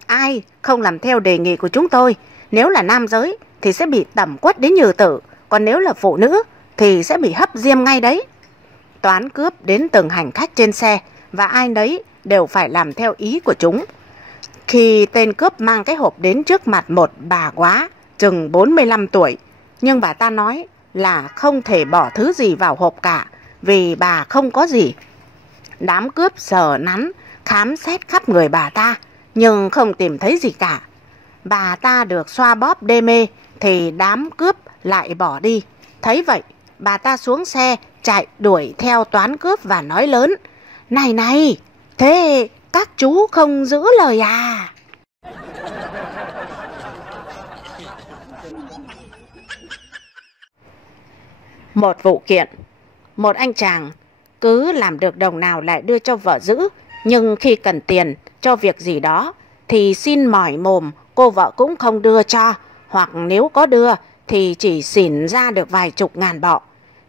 Ai không làm theo đề nghị của chúng tôi, nếu là nam giới thì sẽ bị tẩm quất đến nhừ tử, còn nếu là phụ nữ thì sẽ bị hấp diêm ngay đấy. Toán cướp đến từng hành khách trên xe và ai nấy đều phải làm theo ý của chúng. Khi tên cướp mang cái hộp đến trước mặt một bà quá chừng 45 tuổi, nhưng bà ta nói là không thể bỏ thứ gì vào hộp cả vì bà không có gì. Đám cướp sờ nắn, khám xét khắp người bà ta nhưng không tìm thấy gì cả. Bà ta được xoa bóp đê mê thì đám cướp lại bỏ đi. Thấy vậy, bà ta xuống xe chạy đuổi theo toán cướp và nói lớn: này này, thế các chú không giữ lời à? Một vụ kiện, một anh chàng cứ làm được đồng nào lại đưa cho vợ giữ, nhưng khi cần tiền cho việc gì đó thì xin mỏi mồm cô vợ cũng không đưa cho, hoặc nếu có đưa thì chỉ xỉn ra được vài chục ngàn bọ.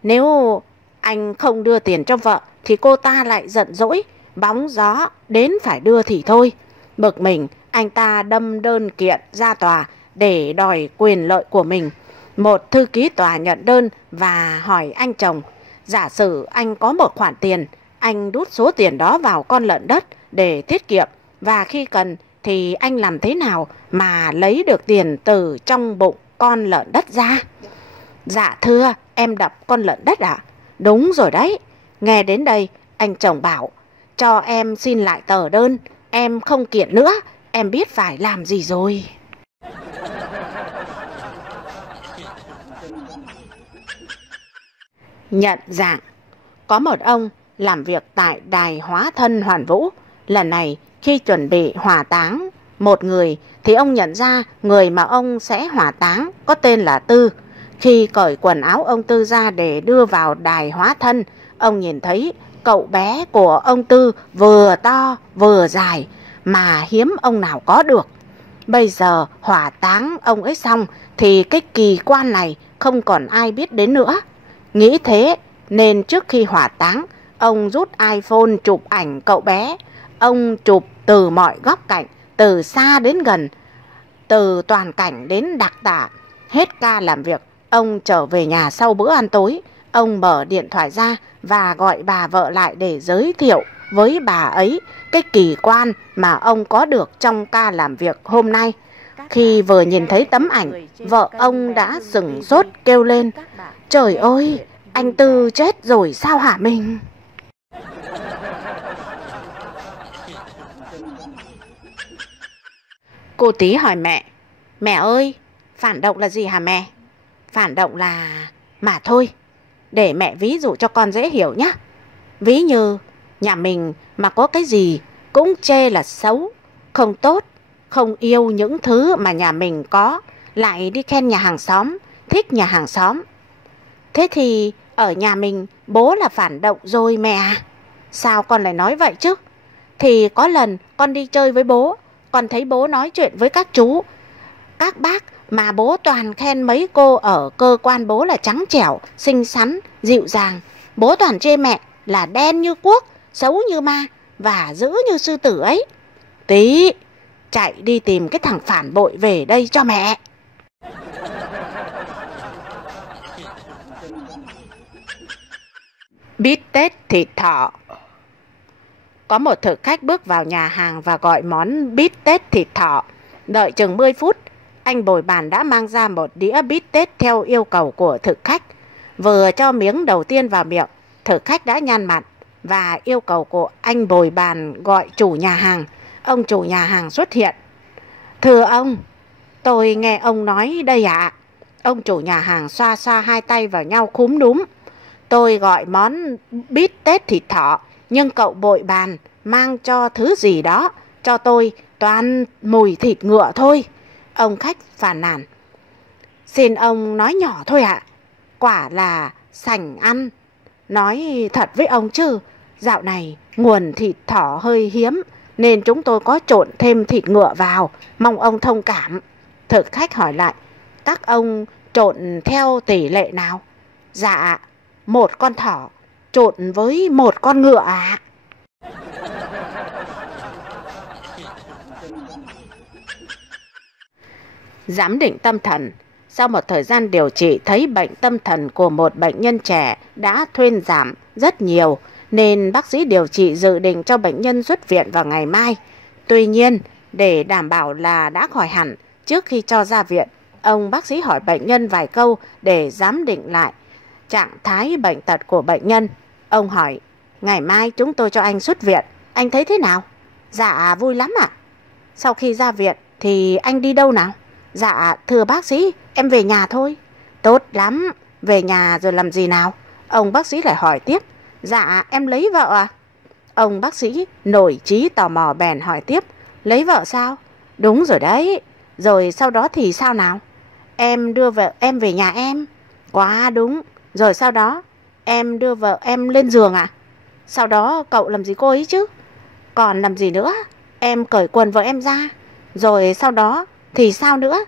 Nếu anh không đưa tiền cho vợ thì cô ta lại giận dỗi, bóng gió đến phải đưa thì thôi. Bực mình, anh ta đâm đơn kiện ra tòa để đòi quyền lợi của mình. Một thư ký tòa nhận đơn và hỏi anh chồng, giả sử anh có một khoản tiền, anh đút số tiền đó vào con lợn đất để tiết kiệm, và khi cần thì anh làm thế nào mà lấy được tiền từ trong bụng con lợn đất ra? Dạ thưa, em đập con lợn đất ạ. Đúng rồi đấy. Nghe đến đây, anh chồng bảo, cho em xin lại tờ đơn, em không kiện nữa, em biết phải làm gì rồi. Nhận dạng. Có một ông làm việc tại đài hóa thân Hoàn Vũ. Lần này khi chuẩn bị hỏa táng một người thì ông nhận ra người mà ông sẽ hỏa táng có tên là Tư. Khi cởi quần áo ông Tư ra để đưa vào đài hóa thân, ông nhìn thấy cậu bé của ông Tư vừa to vừa dài mà hiếm ông nào có được. Bây giờ hỏa táng ông ấy xong thì cái kỳ quan này không còn ai biết đến nữa. Nghĩ thế nên trước khi hỏa táng, ông rút iPhone chụp ảnh cậu bé. Ông chụp từ mọi góc cạnh, từ xa đến gần, từ toàn cảnh đến đặc tả. Hết ca làm việc, ông trở về nhà sau bữa ăn tối. Ông mở điện thoại ra và gọi bà vợ lại để giới thiệu với bà ấy cái kỳ quan mà ông có được trong ca làm việc hôm nay. Khi vừa nhìn thấy tấm ảnh, vợ ông đã sửng sốt kêu lên, trời ơi, anh Tư chết rồi sao hả mình? Cô Tí hỏi mẹ, mẹ ơi, phản động là gì hả mẹ? Phản động là... Mà thôi, để mẹ ví dụ cho con dễ hiểu nhé. Ví như nhà mình mà có cái gì cũng chê là xấu, không tốt, không yêu những thứ mà nhà mình có, lại đi khen nhà hàng xóm, thích nhà hàng xóm. Thế thì ở nhà mình bố là phản động rồi mẹ à? Sao con lại nói vậy chứ? Thì có lần con đi chơi với bố, con thấy bố nói chuyện với các chú, các bác mà bố toàn khen mấy cô ở cơ quan bố là trắng trẻo, xinh xắn, dịu dàng. Bố toàn chê mẹ là đen như cuốc, xấu như ma và dữ như sư tử ấy. Tí, chạy đi tìm cái thằng phản bội về đây cho mẹ. Bít tết thịt thỏ. Có một thực khách bước vào nhà hàng và gọi món bít tết thịt thỏ. Đợi chừng 10 phút, anh bồi bàn đã mang ra một đĩa bít tết theo yêu cầu của thực khách. Vừa cho miếng đầu tiên vào miệng, thực khách đã nhăn mặt và yêu cầu của anh bồi bàn gọi chủ nhà hàng. Ông chủ nhà hàng xuất hiện. Thưa ông, tôi nghe ông nói đây ạ. Ông chủ nhà hàng xoa xoa hai tay vào nhau cúm núm. Tôi gọi món bít tết thịt thỏ, nhưng cậu bội bàn mang cho thứ gì đó cho tôi toàn mùi thịt ngựa thôi. Ông khách phàn nàn. Xin ông nói nhỏ thôi ạ. Quả là sành ăn. Nói thật với ông chứ, dạo này nguồn thịt thỏ hơi hiếm nên chúng tôi có trộn thêm thịt ngựa vào, mong ông thông cảm. Thực khách hỏi lại, các ông trộn theo tỷ lệ nào? Dạ, một con thỏ trộn với một con ngựa ạ. Giám định tâm thần. Sau một thời gian điều trị thấy bệnh tâm thần của một bệnh nhân trẻ đã thuyên giảm rất nhiều, nên bác sĩ điều trị dự định cho bệnh nhân xuất viện vào ngày mai. Tuy nhiên, để đảm bảo là đã khỏi hẳn, trước khi cho ra viện, ông bác sĩ hỏi bệnh nhân vài câu để giám định lại trạng thái bệnh tật của bệnh nhân. Ông hỏi, ngày mai chúng tôi cho anh xuất viện, anh thấy thế nào? Dạ, vui lắm ạ. Sau khi ra viện thì anh đi đâu nào? Dạ, thưa bác sĩ, em về nhà thôi. Tốt lắm, về nhà rồi làm gì nào? Ông bác sĩ lại hỏi tiếp. Dạ, em lấy vợ à? Ông bác sĩ nổi trí tò mò bèn hỏi tiếp. Lấy vợ sao? Đúng rồi đấy. Rồi sau đó thì sao nào? Em đưa vợ em về nhà em. Quá đúng. Rồi sau đó em đưa vợ em lên giường à? Sau đó cậu làm gì cô ấy chứ? Còn làm gì nữa? Em cởi quần vợ em ra. Rồi sau đó thì sao nữa?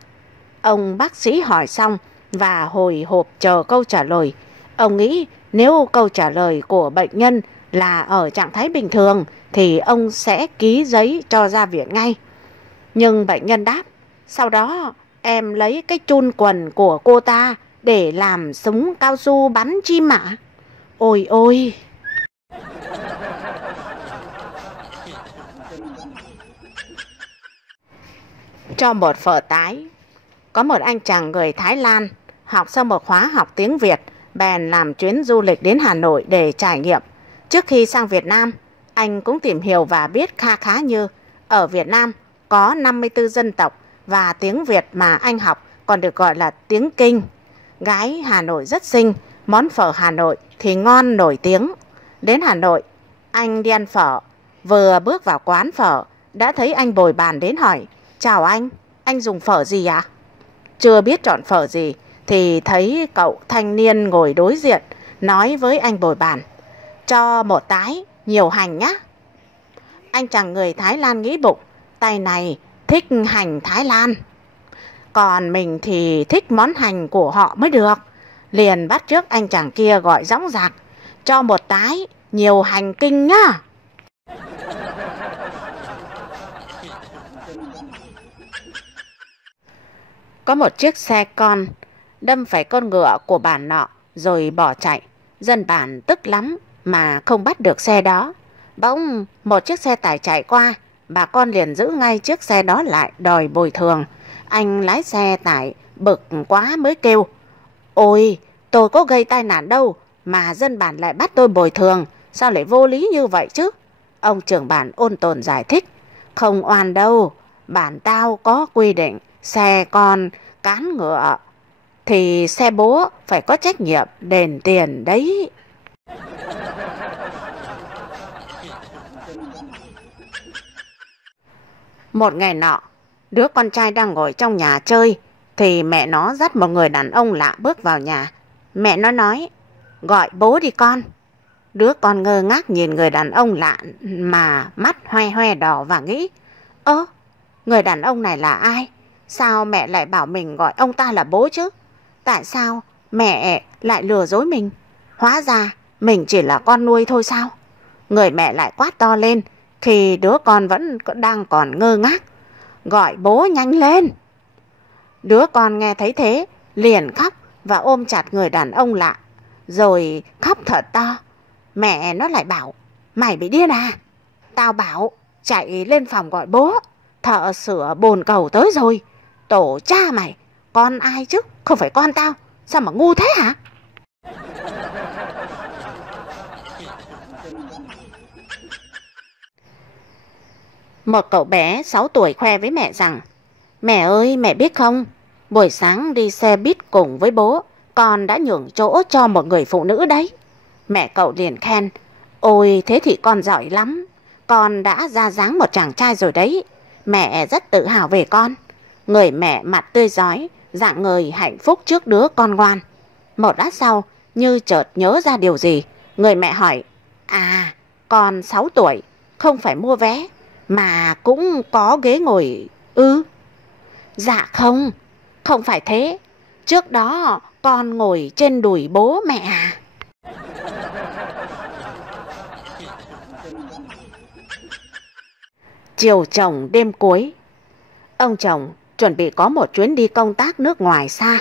Ông bác sĩ hỏi xong và hồi hộp chờ câu trả lời. Ông nghĩ nếu câu trả lời của bệnh nhân là ở trạng thái bình thường thì ông sẽ ký giấy cho ra viện ngay. Nhưng bệnh nhân đáp, sau đó em lấy cái chun quần của cô ta để làm súng cao su bắn chim ạ. Ôi ôi! Cho một phở tái. Có một anh chàng người Thái Lan học xong một khóa học tiếng Việt, bèn làm chuyến du lịch đến Hà Nội để trải nghiệm. Trước khi sang Việt Nam, anh cũng tìm hiểu và biết kha khá như ở Việt Nam có 54 dân tộc và tiếng Việt mà anh học còn được gọi là tiếng Kinh. Gái Hà Nội rất xinh, món phở Hà Nội thì ngon nổi tiếng. Đến Hà Nội, anh đi ăn phở, vừa bước vào quán phở đã thấy anh bồi bàn đến hỏi, chào anh dùng phở gì ạ? Chưa biết chọn phở gì thì thấy cậu thanh niên ngồi đối diện nói với anh bồi bàn, cho một tái nhiều hành nhá. Anh chàng người Thái Lan nghĩ bụng, tay này thích hành Thái Lan, còn mình thì thích món hành của họ mới được. Liền bắt chước anh chàng kia gọi dõng dạc, cho một tái nhiều hành Kinh nhá. Có một chiếc xe con đâm phải con ngựa của bản nọ rồi bỏ chạy. Dân bản tức lắm mà không bắt được xe đó. Bỗng một chiếc xe tải chạy qua, bà con liền giữ ngay chiếc xe đó lại đòi bồi thường. Anh lái xe tải bực quá mới kêu, ôi tôi có gây tai nạn đâu mà dân bản lại bắt tôi bồi thường, sao lại vô lý như vậy chứ? Ông trưởng bản ôn tồn giải thích, không oan đâu, bản tao có quy định xe con cán ngựa thì xe bố phải có trách nhiệm đền tiền đấy. Một ngày nọ, đứa con trai đang ngồi trong nhà chơi thì mẹ nó dắt một người đàn ông lạ bước vào nhà. Mẹ nó nói, gọi bố đi con. Đứa con ngơ ngác nhìn người đàn ông lạ mà mắt hoe hoe đỏ và nghĩ, ơ, người đàn ông này là ai? Sao mẹ lại bảo mình gọi ông ta là bố chứ? Tại sao mẹ lại lừa dối mình? Hóa ra mình chỉ là con nuôi thôi sao? Người mẹ lại quát to lên khi đứa con vẫn đang còn ngơ ngác, gọi bố nhanh lên. Đứa con nghe thấy thế liền khóc và ôm chặt người đàn ông lạ, rồi khóc thật to. Mẹ nó lại bảo, mày bị điên à? Tao bảo chạy lên phòng gọi bố, thợ sửa bồn cầu tới rồi. Tổ cha mày, con ai chứ, không phải con tao, sao mà ngu thế hả? Một cậu bé 6 tuổi khoe với mẹ rằng, mẹ ơi, mẹ biết không, buổi sáng đi xe buýt cùng với bố, con đã nhường chỗ cho một người phụ nữ đấy. Mẹ cậu liền khen, ôi thế thì con giỏi lắm, con đã ra dáng một chàng trai rồi đấy. Mẹ rất tự hào về con. Người mẹ mặt tươi rói, rạng ngời hạnh phúc trước đứa con ngoan. Một lát sau, như chợt nhớ ra điều gì, người mẹ hỏi, à, con 6 tuổi, không phải mua vé, mà cũng có ghế ngồi ư? Dạ không, không phải thế. Trước đó con ngồi trên đùi bố mẹ à. Chiều chồng đêm cuối. Ông chồng chuẩn bị có một chuyến đi công tác nước ngoài xa.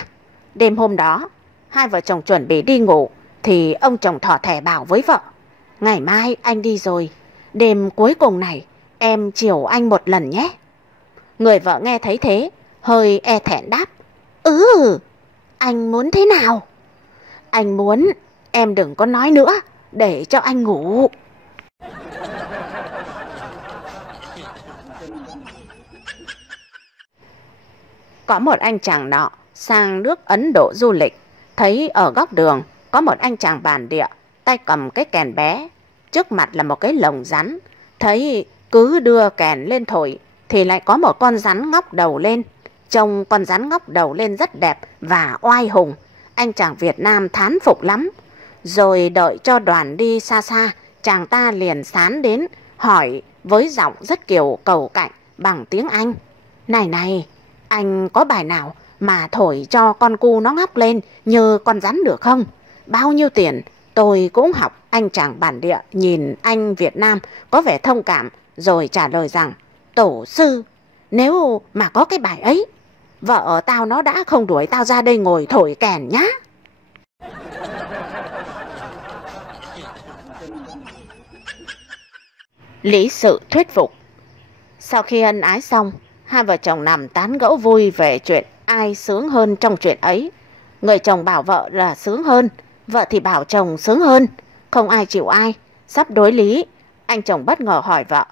Đêm hôm đó, hai vợ chồng chuẩn bị đi ngủ thì ông chồng thỏ thẻ bảo với vợ, ngày mai anh đi rồi, đêm cuối cùng này em chiều anh một lần nhé. Người vợ nghe thấy thế hơi e thẹn đáp, anh muốn thế nào? Anh muốn em đừng có nói nữa, để cho anh ngủ. Có một anh chàng nọ sang nước Ấn Độ du lịch, thấy ở góc đường có một anh chàng bản địa, tay cầm cái kèn bé, trước mặt là một cái lồng rắn. Thấy cứ đưa kèn lên thổi thì lại có một con rắn ngóc đầu lên. Trông con rắn ngóc đầu lên rất đẹp và oai hùng. Anh chàng Việt Nam thán phục lắm. Rồi đợi cho đoàn đi xa xa, chàng ta liền sán đến hỏi với giọng rất kiểu cầu cạnh bằng tiếng Anh. Này này, anh có bài nào mà thổi cho con cu nó ngóc lên như con rắn được không? Bao nhiêu tiền tôi cũng học. Anh chàng bản địa nhìn anh Việt Nam có vẻ thông cảm rồi trả lời rằng: tổ sư, nếu mà có cái bài ấy, vợ tao nó đã không đuổi tao ra đây ngồi thổi kèn nhá. Lý sự thuyết phục. Sau khi ân ái xong, hai vợ chồng nằm tán gẫu vui về chuyện ai sướng hơn trong chuyện ấy. Người chồng bảo vợ là sướng hơn, vợ thì bảo chồng sướng hơn. Không ai chịu ai, sắp đối lý. Anh chồng bất ngờ hỏi vợ: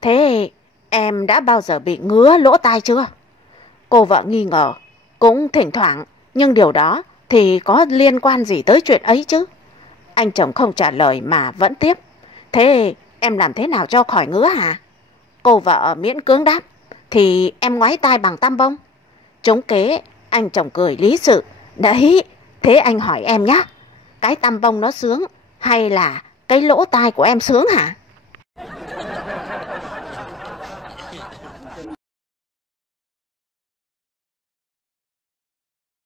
thế em đã bao giờ bị ngứa lỗ tai chưa? Cô vợ nghi ngờ: cũng thỉnh thoảng, nhưng điều đó thì có liên quan gì tới chuyện ấy chứ? Anh chồng không trả lời mà vẫn tiếp: thế em làm thế nào cho khỏi ngứa hả? Cô vợ miễn cưỡng đáp: thì em ngoáy tai bằng tăm bông. Trúng kế, anh chồng cười lý sự: đấy, thế anh hỏi em nhá, cái tăm bông nó sướng hay là cái lỗ tai của em sướng hả?